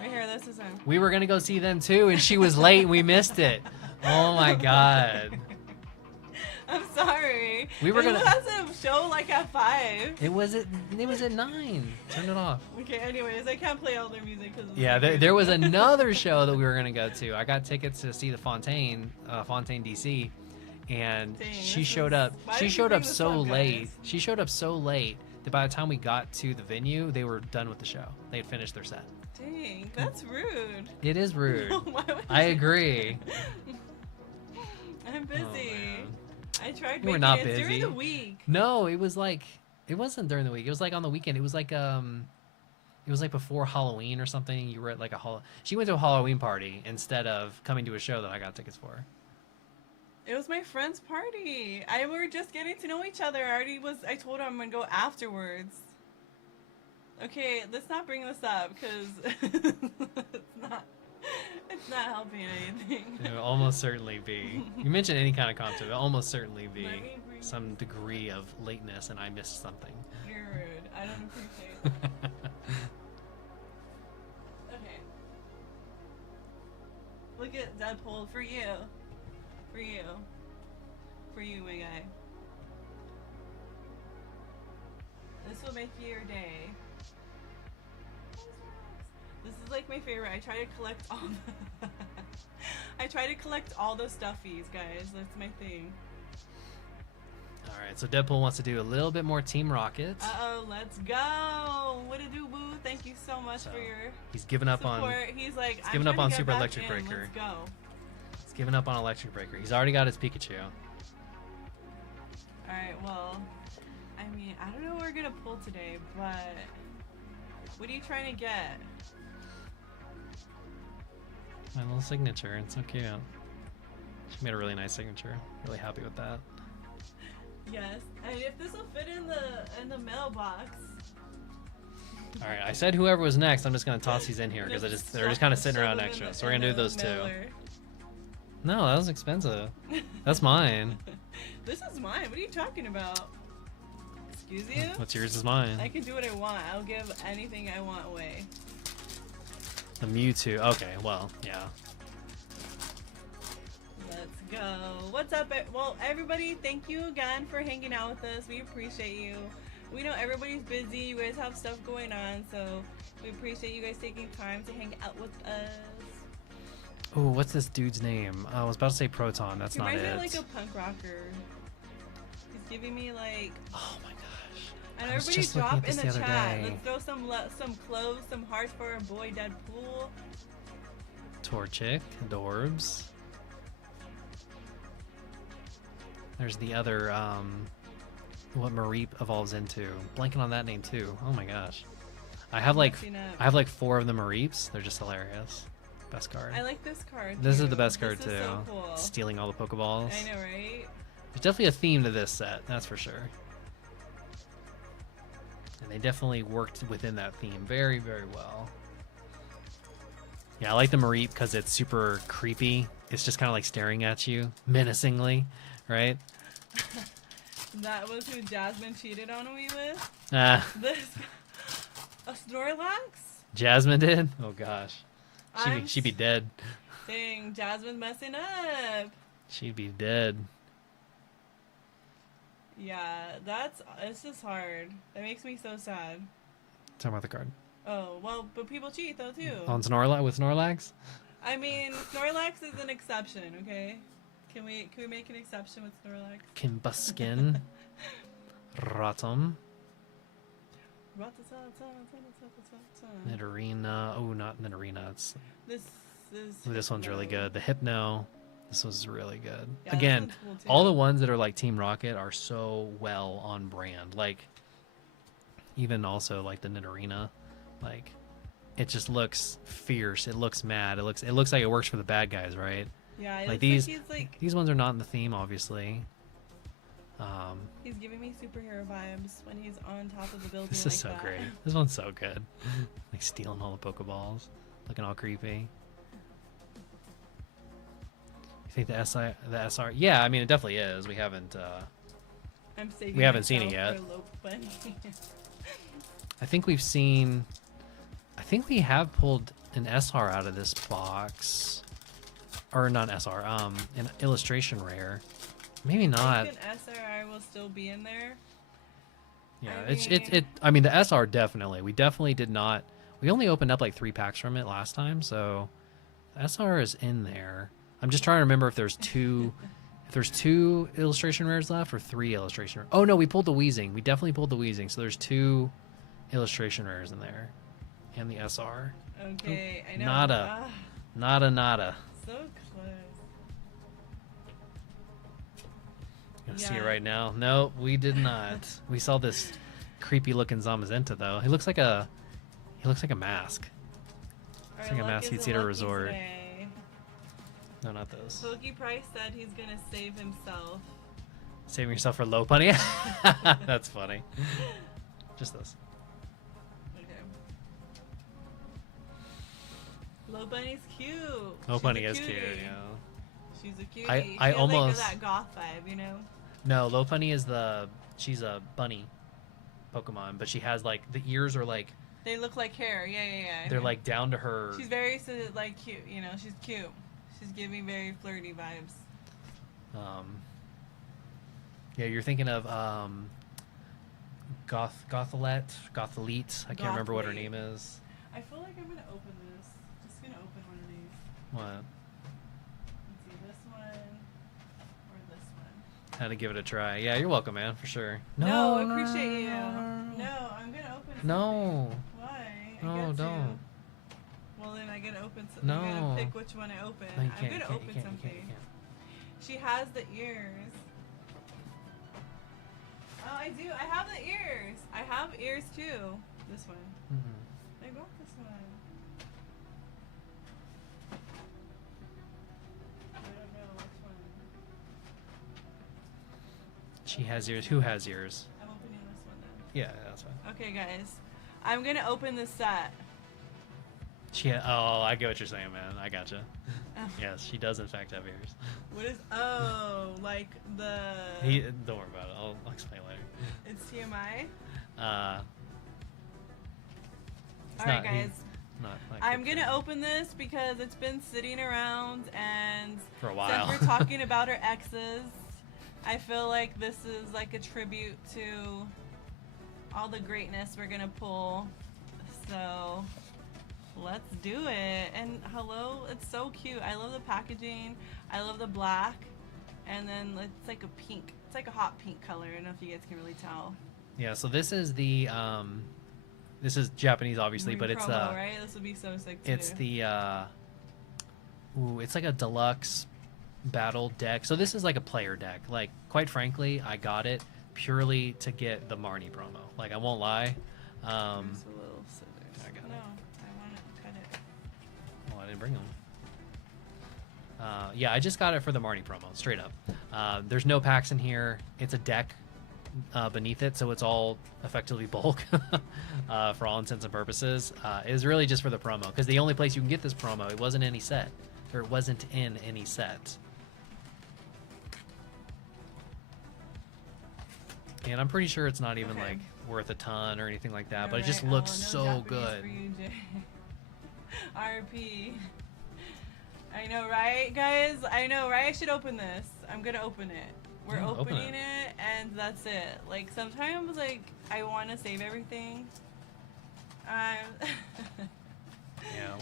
Right here, this is him. We were gonna go see them too, and she was late, and we missed it. Oh my god. I'm sorry. We were gonna- It has a show like at 5. It was at 9. Turn it off. Okay, anyways, I can't play all their music because. Yeah, there was another show that we were gonna go to. I got tickets to see the Fontaine DC, and Dang, she this showed is- up. why She did you showed bring up this so up, late. guys? She showed up so late that by the time we got to the venue, they were done with the show. They had finished their set. Dang, that's rude. It is rude. Why would I you- agree. I'm busy. man. I tried You were making not it during busy. the week. No, it wasn't during the week. It was like on the weekend. It was like before Halloween or something. You were at like she went to a Halloween party instead of coming to a show that I got tickets for. It was my friend's party. We were just getting to know each other. I told her I'm gonna go afterwards. Okay, let's not bring this up because it's not helping anything. It would almost certainly be. You mentioned any kind of concert, it would almost certainly be Let me bring- some degree of lateness, and I missed something. You're rude. I don't appreciate it. Okay. Look at Deadpool for you. For you. For you, my guy. This will make your day. This is like my favorite. I try to collect all the I try to collect all the stuffies, guys. That's my thing. All right, so Deadpool wants to do a little bit more Team Rocket. Uh-oh, let's go. What to do, boo? Thank you so much So, for your He's given up support. on He's like, he's I'm given up trying on to get Super back Electric in. Breaker. Let's go. He's given up on Electric Breaker. He's already got his Pikachu. Alright, well, I mean, I don't know what we're gonna pull today, but what are you trying to get? My little signature. It's so cute. She made a really nice signature. Really happy with that. Yes, and if this will fit in the mailbox. All right, I said whoever was next. I'm just gonna toss these in here because they're just kind of sitting around next to us. So we're gonna do those two. No, that was expensive. That's mine. This is mine. What are you talking about? Excuse you? What's yours is mine. I can do what I want. I'll give anything I want away. The Mewtwo. Okay, well, yeah. Let's go. What's up? Well, everybody, thank you again for hanging out with us. We appreciate you. We know everybody's busy. You guys have stuff going on, so we appreciate you guys taking time to hang out with us. Oh, what's this dude's name? I was about to say Proton. That's not it. He reminds me of like a punk rocker. He's giving me like. Oh my gosh. And I was everybody just looking drop at in this the the other chat. day. Let's throw some cloves, some hearts for our boy Deadpool. Torchic, Dorbs. There's the other, what Mareep evolves into. Blanking on that name too. Oh my gosh. I have like 4 of the Mareeps. They're just hilarious. Best card. I like this card. This too. is the best card This too. is so cool. Stealing all the Pokeballs. I know, right? There's definitely a theme to this set, that's for sure. And they definitely worked within that theme very, very well. Yeah, I like the Mareep because it's super creepy. It's just kind of like staring at you menacingly, right? That was who Jasmine cheated on me with? Ah, This. A Snorlax? Jasmine did? Oh gosh. She'd be dead. Dang, Jasmine's messing up. She'd be dead. Yeah, it's just hard. That makes me so sad. Talk about the card. Oh, well, but people cheat though too. On Snorlax with Snorlax? I mean, Snorlax is an exception, okay? Can we make an exception with Snorlax? Kimbuskin. Rotom. Nidorina. Oh, not Nidorina. It's this one's really good. The Hypno. This was really good. Yeah, Again, this one's cool, too. all the ones that are like Team Rocket are so well on brand. Like, even also like the Nidorina, like, it just looks fierce. It looks mad. It looks like it works for the bad guys, right? Yeah, it Like looks like these ones are not in the theme, obviously. he's giving me superhero vibes when he's on top of the building. This like is so that. great. This one's so good. Like stealing all the Pokeballs, looking all creepy. You think the SR? Yeah, I mean it definitely is. We haven't I'm saving we haven't seen it myself yet. for Lope Bunny. I think we've seen. I think we have pulled an SR out of this box, or not SR. An illustration rare. Maybe not. I think an SRI will still be in there. Yeah, I I mean the SR definitely. We definitely did not. We only opened up like 3 packs from it last time, so the SR is in there. I'm just trying to remember if there's two. If there's 2 illustration rares left or 3 illustration rares. Oh no, we pulled the Weezing. We definitely pulled the Weezing. So there's 2 illustration rares in there. And the SR. Okay, I know. Nada. Ah, Nada. so close. You see it right now? No, we did not. We saw this creepy looking Zamazenta though. He looks like a mask. Looks like a mask you'd see at a resort. Today. No, not those. Pokey Price said he's gonna save himself. Saving yourself for low punny. That's funny. Just this. Okay. Low Bunny's cute. Low She's bunny a is cute, cutie. yeah. She's a cutie. I She has, almost- like that goth vibe, you know. No, low punny is she's a bunny Pokemon, but she has like the ears are like They look like hair. Yeah. they're like down to her. She's very like cute. You know, she's cute. She's giving very flirty vibes. Yeah, you're thinking of Gothelite. I can't remember what her name is. I feel like I'm gonna open this. Just gonna open one of these. What? Let's see, this one or this one. Had to give it a try. Yeah, you're welcome, man, for sure. No, I appreciate you. No, I'm gonna open something. No. Why? I No, get to. don't. Well, then I'm gonna open something. No. I'm gonna pick which one I open. No, you I'm can't, gonna you open can't, you something. can't, you can't. She has the ears. Oh, I do. I have the ears. I have ears too. This one. Mm-hmm. I got this one. I don't know which one. She has ears. Who has ears? I'm opening this one then. Yeah, that's fine. Okay, guys. I'm gonna open the set. Oh, I get what you're saying, man. I gotcha. Oh. Yes, she does in fact have ears. What is? Oh, like the. Don't worry about it. I'll explain later. It's TMI. It's All right, not- he- guys. Not I'm good gonna for- open this because it's been sitting around, and For a while. since we're talking about our exes, I feel like this is like a tribute to all the greatness we're gonna pull. So let's do it. And hello, it's so cute. I love the packaging. I love the black, and then it's like a pink. It's like a hot pink color. I don't know if you guys can really tell. Yeah, so this is the this is Japanese obviously, but it's promo, right? This would be so sick too. it's the it's like a deluxe battle deck. So this is like a player deck. Like, quite frankly, I got it purely to get the Marnie promo. Like, I won't lie. There's a little scissors. I got no, it. I want to cut it. Well, I didn't bring them. Yeah, I just got it for the Marnie promo, straight up. There's no packs in here. It's a deck beneath it, so it's all effectively bulk for all intents and purposes. It was really just for the promo, because the only place you can get this promo, it wasn't any set, or it wasn't in any set. And I'm pretty sure it's not even Okay. like worth a ton or anything like that, You're but it just right. looks Oh, no so Japanese good. for you, Jay. RP. I know, right, guys? I know, right? I should open this. I'm gonna open it. We're Yeah, open opening it. it, and that's it. Like, sometimes, like, I want to save everything. Yeah,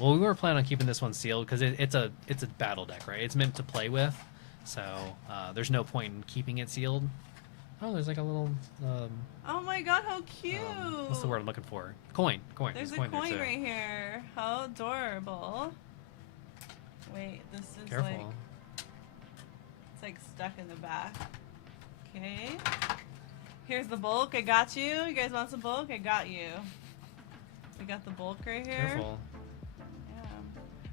well, we were planning on keeping this one sealed because it's a battle deck, right? It's meant to play with, so there's no point in keeping it sealed. Oh, there's like a little Oh my god, how cute! what's the word I'm looking for? Coin. There's a there, coin too. right here. How adorable. Wait, this is Careful. like, it's like stuck in the back. Okay. Here's the bulk. I got you. You guys want some bulk? I got you. We got the bulk right here. Careful.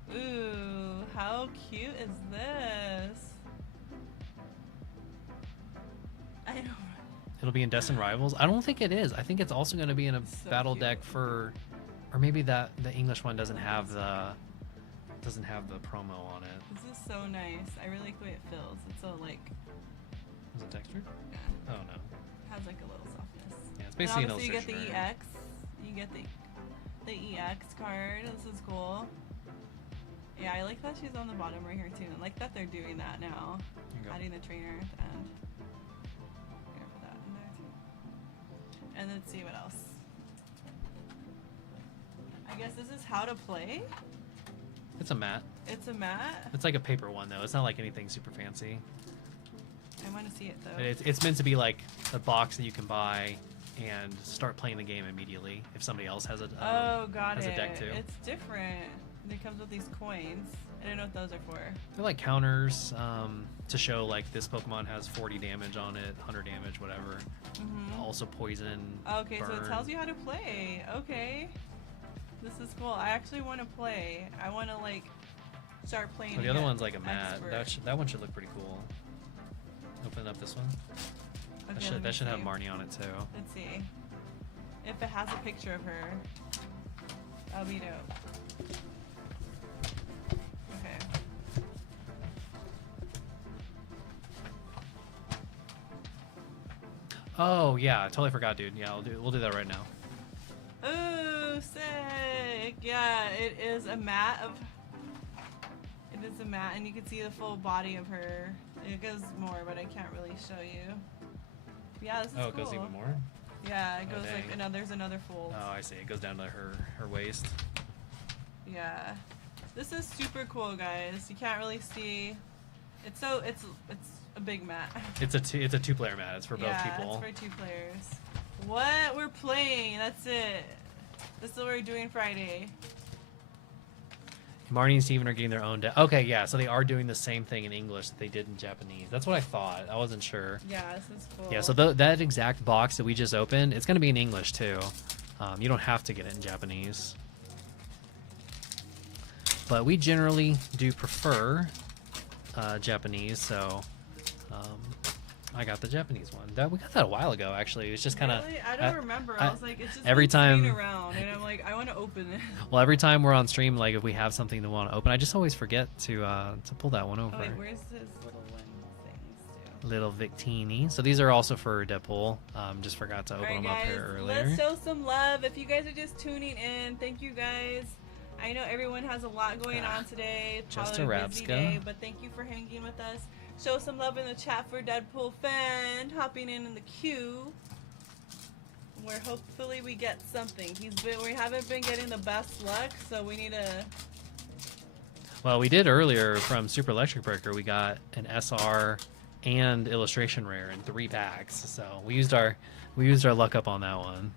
Yeah. Ooh, how cute is this? I know. It'll be in Destined Rivals. I don't think it is. I think it's also going to be in a So battle cute. deck for, or maybe that the English one doesn't have the promo on it. This is so nice. I really like the way it feels. It's so like, Is it textured? yeah, Oh no. has like a little softness. Yeah, it's And basically an obviously you get the illustration. EX. You get the EX card. This is cool. Yeah, I like that she's on the bottom right here too. I like that they're doing that now. Here you go. Adding the trainer at the end. I'm gonna put that in there too. And let's see what else. I guess this is how to play. It's a mat. It's a mat. It's like a paper one though. It's not like anything super fancy. I want to see it though. It's meant to be like a box that you can buy and start playing the game immediately if somebody else has a Oh, got has it. a deck too. It's different. It comes with these coins. I don't know what those are for. They're like counters to show like this Pokemon has 40 damage on it, 100 damage, whatever. Mm-hmm. Also poison. Okay, so it burn. tells you how to play. Okay. This is cool. I actually want to play. I want to like start playing. Oh, the other again. one's like a mat. Expert. That one should look pretty cool. Open up this one. Okay, let me That should have see. Marnie on it too. Let's see. If it has a picture of her, that'll be dope. Okay. Oh yeah, I totally forgot, dude. Yeah, we'll do that right now. Ooh, sick! Yeah, it is a mat of. It is a mat, and you can see the full body of her. It goes more, but I can't really show you. Yeah, this is Oh, it cool. goes even more. Yeah, it Oh, goes like dang. another. There's another fold. Oh, I see. It goes down to her waist. Yeah, this is super cool, guys. You can't really see. It's a big mat. It's a two-player mat. It's for both people. It's for 2 players. What? We're playing. That's it. This is what we're doing Friday. Marnie and Steven are getting their own deck. Okay, yeah, so they are doing the same thing in English that they did in Japanese. That's what I thought. I wasn't sure. Yeah, this is cool. Yeah, so that exact box that we just opened, it's going to be in English too. You don't have to get it in Japanese. But we generally do prefer Japanese, so I got the Japanese one. We got that a while ago, actually. It's just kind of. Really? I don't remember. I was like, it's just every been time sitting around, and I'm like, I want to open it. Well, every time we're on stream, like if we have something to want to open, I just always forget to pull that one over. Oh, wait, where's his little one things too? Little Victini. So these are also for Deadpool. Just forgot to open Alright, them up guys, here earlier. let's show some love. If you guys are just tuning in, thank you guys. I know everyone has a lot going on today. It's Just probably a busy Rapska. day, but thank you for hanging with us. Show some love in the chat for Deadpool fan hopping in the queue. Where hopefully we get something. We haven't been getting the best luck, so we need to. Well, we did earlier from Super Electric Breaker. We got an SR and illustration rare in 3 packs. So we used our luck up on that one.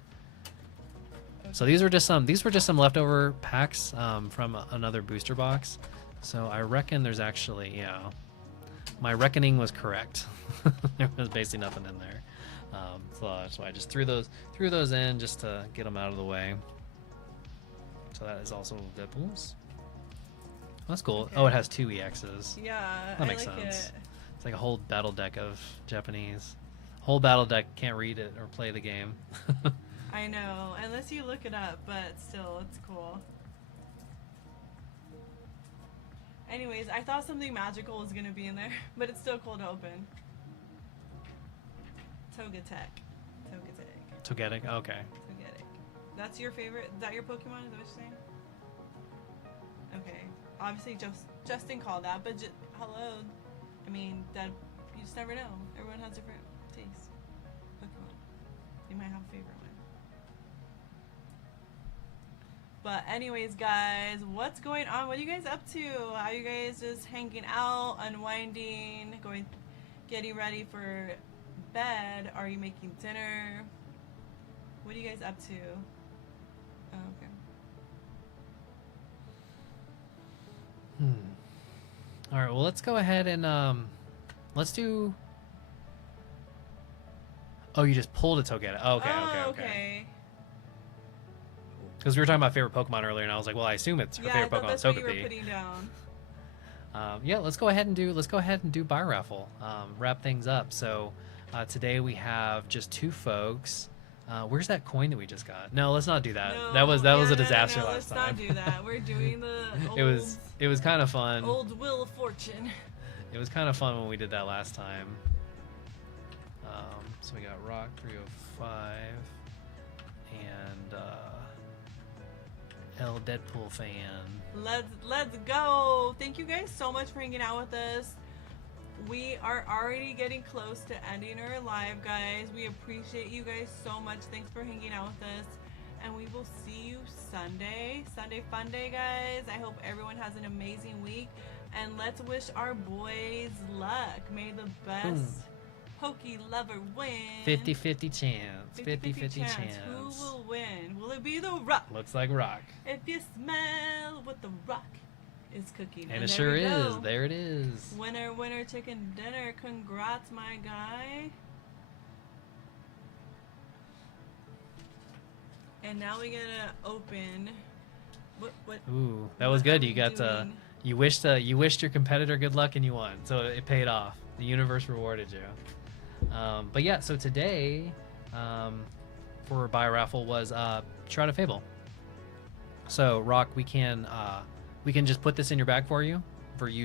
So these were just some leftover packs from another booster box. So I reckon there's actually, my reckoning was correct. There was basically nothing in there. So that's why I just threw those in just to get them out of the way. So that is also Deadpool's. That's cool. Okay. Oh, it has 2 EXs. Yeah, That makes I like sense. it. It's like a whole battle deck of Japanese. Whole battle deck, can't read it or play the game. I know, unless you look it up, but still, it's cool. Anyways, I thought something magical was gonna be in there, but it's still cool to open. Togetic. Togetic, okay. Togetic. That's your favorite? Is that your Pokemon? Is that what you're saying? Okay. Obviously, Justin called that, but hello. I mean, that you just never know. Everyone has different tastes. Pokemon. You might have a favorite one. But anyways, guys, what's going on? What are you guys up to? Are you guys just hanging out, unwinding, getting ready for bed? Are you making dinner? What are you guys up to? Oh, okay. All right, well, let's go ahead and let's do. Oh, you just pulled a Togetic. Okay, okay. Because we were talking about favorite Pokemon earlier, and I was like, well, I assume it's her favorite Pokemon. That's So what could you were be. putting down. Yeah, let's go ahead and do buy raffle. Wrap things up. So today we have just 2 folks. Where's that coin that we just got? No, let's not do that. No, that was a disaster last let's time. not do that. We're doing the old, it was kind of fun. old Wheel of Fortune. It was kind of fun when we did that last time. So we got Rock 305 and L Deadpool fan. Let's go. Thank you guys so much for hanging out with us. We are already getting close to ending our live, guys. We appreciate you guys so much. Thanks for hanging out with us. And we will see you Sunday. Sunday fun day, guys. I hope everyone has an amazing week. And let's wish our boys luck. May the best Poke lover win. 50-50 chance. 50-50 chance. Who will win? Will it be the Rock? Looks like Rock. If you smell what the Rock is cooking. And it there sure we is. go. There it is. Winner, winner, chicken dinner. Congrats, my guy. And now we gotta open. What? Ooh, that what was good. are You we got doing? you wished your competitor good luck and you won. So it paid off. The universe rewarded you. But yeah, so today for buy raffle was Shroud of Fable. So Rock, we can just put this in your bag for you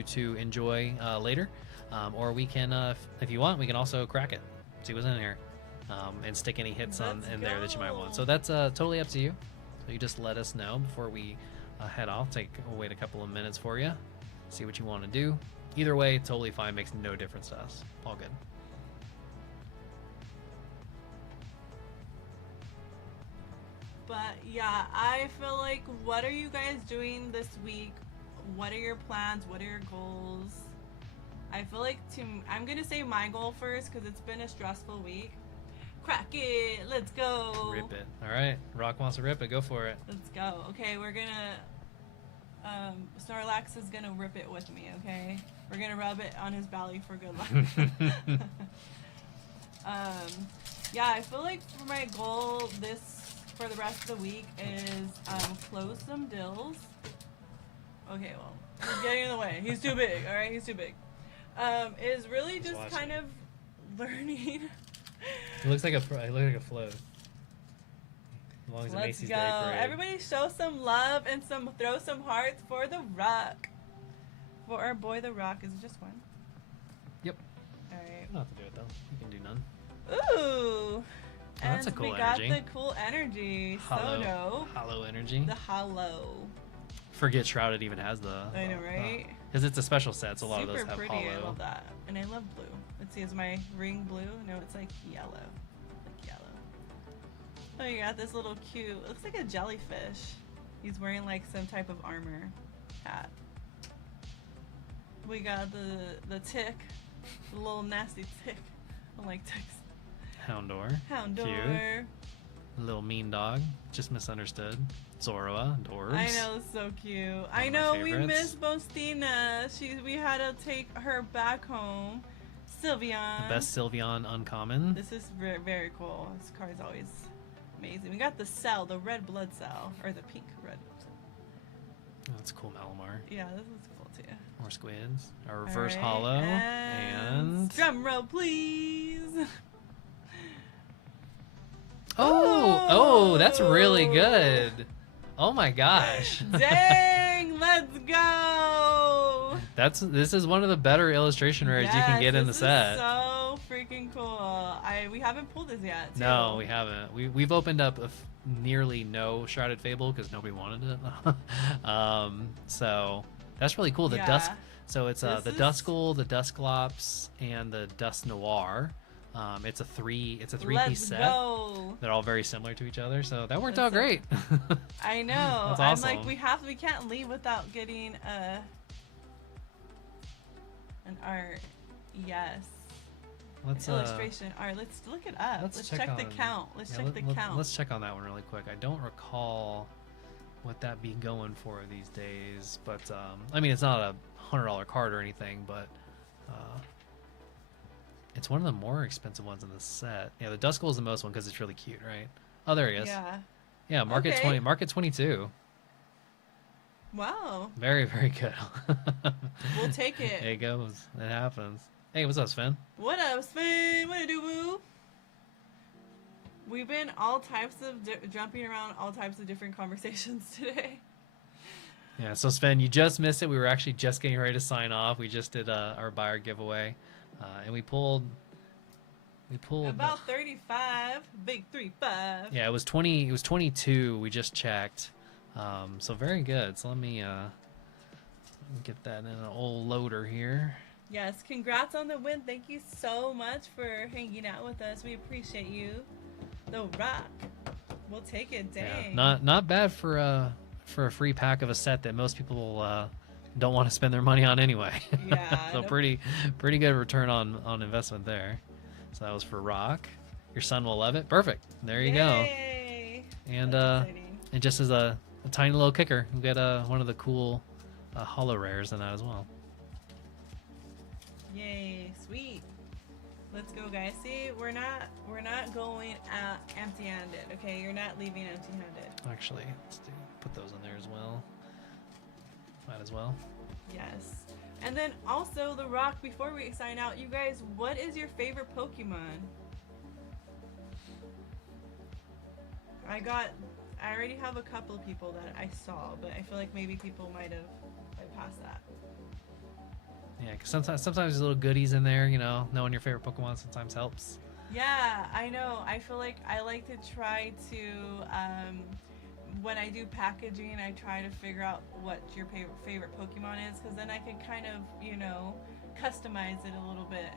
to enjoy later, or we can if you want, we can also crack it, see what's in here, and stick any hits in there that you might want. So that's totally up to you. So you just let us know before we head off. Wait a couple of minutes for you, see what you want to do. Either way, totally fine. Makes no difference to us. All good. But yeah, I feel like, what are you guys doing this week? What are your plans? What are your goals? I feel like I'm gonna say my goal first because it's been a stressful week. Crack it, let's go. Rip it. All right, Rock wants to rip it. Go for it. Let's go. Okay, we're gonna. Snorlax is gonna rip it with me. Okay, we're gonna rub it on his belly for good luck. Yeah, I feel like for my goal for the rest of the week is close some deals. Okay, well, he's getting in the way. He's too big. All right, he's too big. Is really just kind of learning. It looks like a float. As long as a Let's Macy's go. Day Parade. Everybody show some love and throw some hearts for The Rock. For our boy The Rock. Is it just one? Yep. Alright. You don't have to do it though. You can do none. Ooh. Oh, that's a and cool we energy. got the cool energy. Hollow, So dope. hollow energy. The hollow. Forget Shrouded even has the. I know, right? Because it's a special set, so a lot of those Super have pretty. hollow. I love that. And I love blue. Let's see, is my ring blue? No, it's like yellow. Like yellow. Oh, you got this little cute. It looks like a jellyfish. He's wearing like some type of armor hat. We got the tick. The little nasty tick. I don't like ticks. Houndor. Houndor. Cute. Little mean dog. Just misunderstood. Zoroa. Dorbs. I know, so cute. I of my know, we favorites. miss Bostina. We had to take her back home. Sylveon. The best Sylveon uncommon. This is very, very cool. This card is always amazing. We got the cell, the red blood cell, or the pink red. Oh, that's cool, Malamar. Yeah, this is cool too. More squids. Our reverse Alright, hollow. And. drum roll, please. Oh, that's really good. Oh my gosh. Dang, let's go. This is one of the better illustration rares you can get in the this set. Is so freaking cool. We haven't pulled this yet. Too. No, we haven't. We've opened up nearly no Shrouded Fable because nobody wanted it. So that's really cool. The Yeah. Dusk. So it's This the is- Duskull, the Dusclops, and the Dust Noir. It's a three-piece Let's set. go. They're all very similar to each other, so that worked That's out great. I know. That's I'm awesome. like, we can't leave without getting an art. Yes. Let's Illustration art. Let's look it up. Let's check the count. Let's check the count. Let's check on that one really quick. I don't recall what that be going for these days, but I mean, it's not a $100 card or anything, but it's one of the more expensive ones in the set. Yeah, the Duskull is the most one because it's really cute, right? Oh, there he is. Yeah. Yeah, market Okay. 20, market 22. Wow. Very, very good. We'll take it. There it goes. It happens. Hey, what's up, Sven? What up, Sven? What do, boo? We've been all types of jumping around all types of different conversations today. Yeah, so Sven, you just missed it. We were actually just getting ready to sign off. We just did our buyer giveaway, and we pulled About 35, big 35. Yeah, it was 20. It was 22. We just checked. So very good. So let me get that in an old loader here. Yes, congrats on the win. Thank you so much for hanging out with us. We appreciate you. The Rock. We'll take it. Dang. Yeah, not bad for a free pack of a set that most people don't want to spend their money on anyway. Yeah. So pretty good return on investment there. So that was for Rock. Your son will love it. Perfect. There you Yay. go. And That's exciting. and just as a tiny little kicker, we get one of the cool holo rares in that as well. Yay, sweet. Let's go, guys. See, we're not going out empty-handed. Okay, you're not leaving empty-handed. Actually, put those in there as well. Might as well. Yes. And then also, The Rock, before we sign out, you guys, what is your favorite Pokemon? I already have a couple of people that I saw, but I feel like maybe people might have bypassed that. Yeah, because sometimes there's little goodies in there, you know, knowing your favorite Pokemon sometimes helps. Yeah, I know. I feel like I like to try to, when I do packaging, I try to figure out what your favorite Pokemon is, because then I can kind of, you know, customize it a little bit.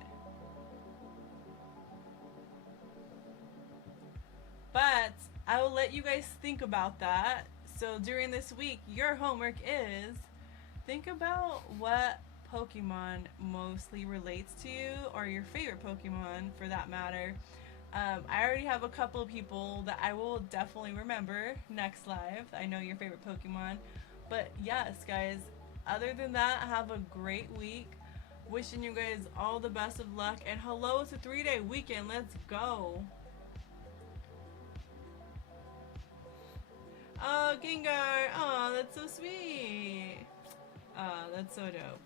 But I will let you guys think about that. So during this week, your homework is think about what Pokemon mostly relates to you, or your favorite Pokemon for that matter. I already have a couple of people that I will definitely remember next live. I know your favorite Pokemon. But yes, guys, other than that, have a great week. Wishing you guys all the best of luck. And hello, it's a 3-day weekend. Let's go. Oh, Gengar. Oh, that's so sweet. Oh, that's so dope.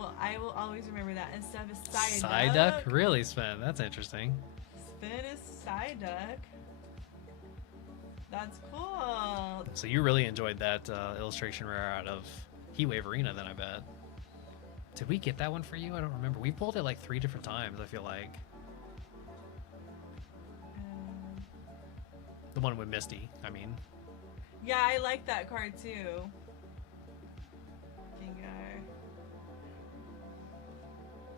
Well, I will always remember that. Instead of a Side duck? Really, Sven? That's interesting. Spin is Psyduck. That's cool. So you really enjoyed that illustration rare out of Heatwave Arena, then I bet. Did we get that one for you? I don't remember. We pulled it like 3 different times, I feel like. The one with Misty, I mean. Yeah, I like that card too. Gengar.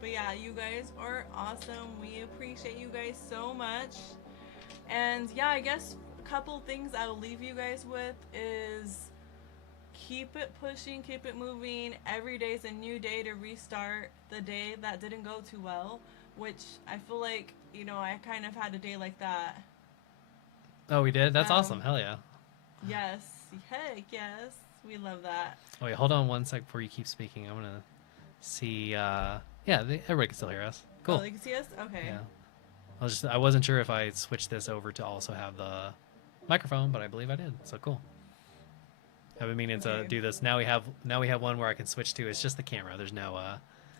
But yeah, you guys are awesome. We appreciate you guys so much. And yeah, I guess a couple things I'll leave you guys with is keep it pushing, keep it moving. Every day is a new day to restart the day that didn't go too well, which I feel like, you know, I kind of had a day like that. Oh, we did? That's awesome. Hell yeah. Yes. Heck yes. We love that. Oh, wait, hold on one sec before you keep speaking. I'm going to see. Yeah, everybody can still hear us. Cool. Oh, they can see us? Okay. Yeah. I wasn't sure if I switched this over to also have the microphone, but I believe I did. So cool. I've been meaning to do this. Now we have one where I can switch to. It's just the camera. There's no. I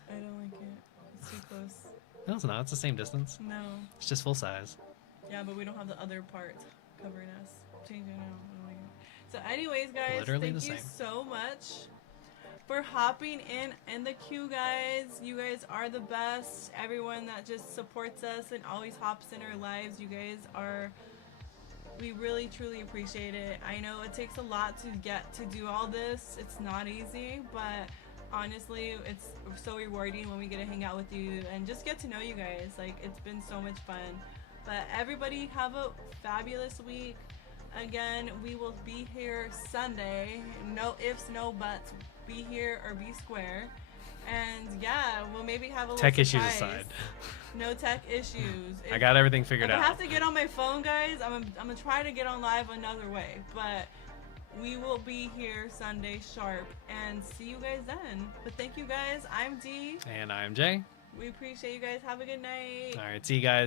don't like it. It's too close. No, it's not. It's the same distance. No. It's just full size. Yeah, but we don't have the other part covering us. Change it now. I don't like it. So, anyways, guys, Literally thank you so much for hopping in the queue, guys. You guys are the best. Everyone that just supports us and always hops in our lives, you guys are. We really truly appreciate it. I know it takes a lot to get to do all this. It's not easy, but honestly, it's so rewarding when we get to hang out with you and just get to know you guys. Like, it's been so much fun. But everybody have a fabulous week. Again, we will be here Sunday. No ifs, no buts. Be here or be square. And yeah, we'll maybe have a little tech surprise. issues aside. No tech issues. I got everything figured out. I have to get on my phone, guys. I'm gonna try to get on live another way, but we will be here Sunday sharp and see you guys then. But thank you guys. I'm Dee. And I'm Jay. We appreciate you guys. Have a good night. All right, see you guys.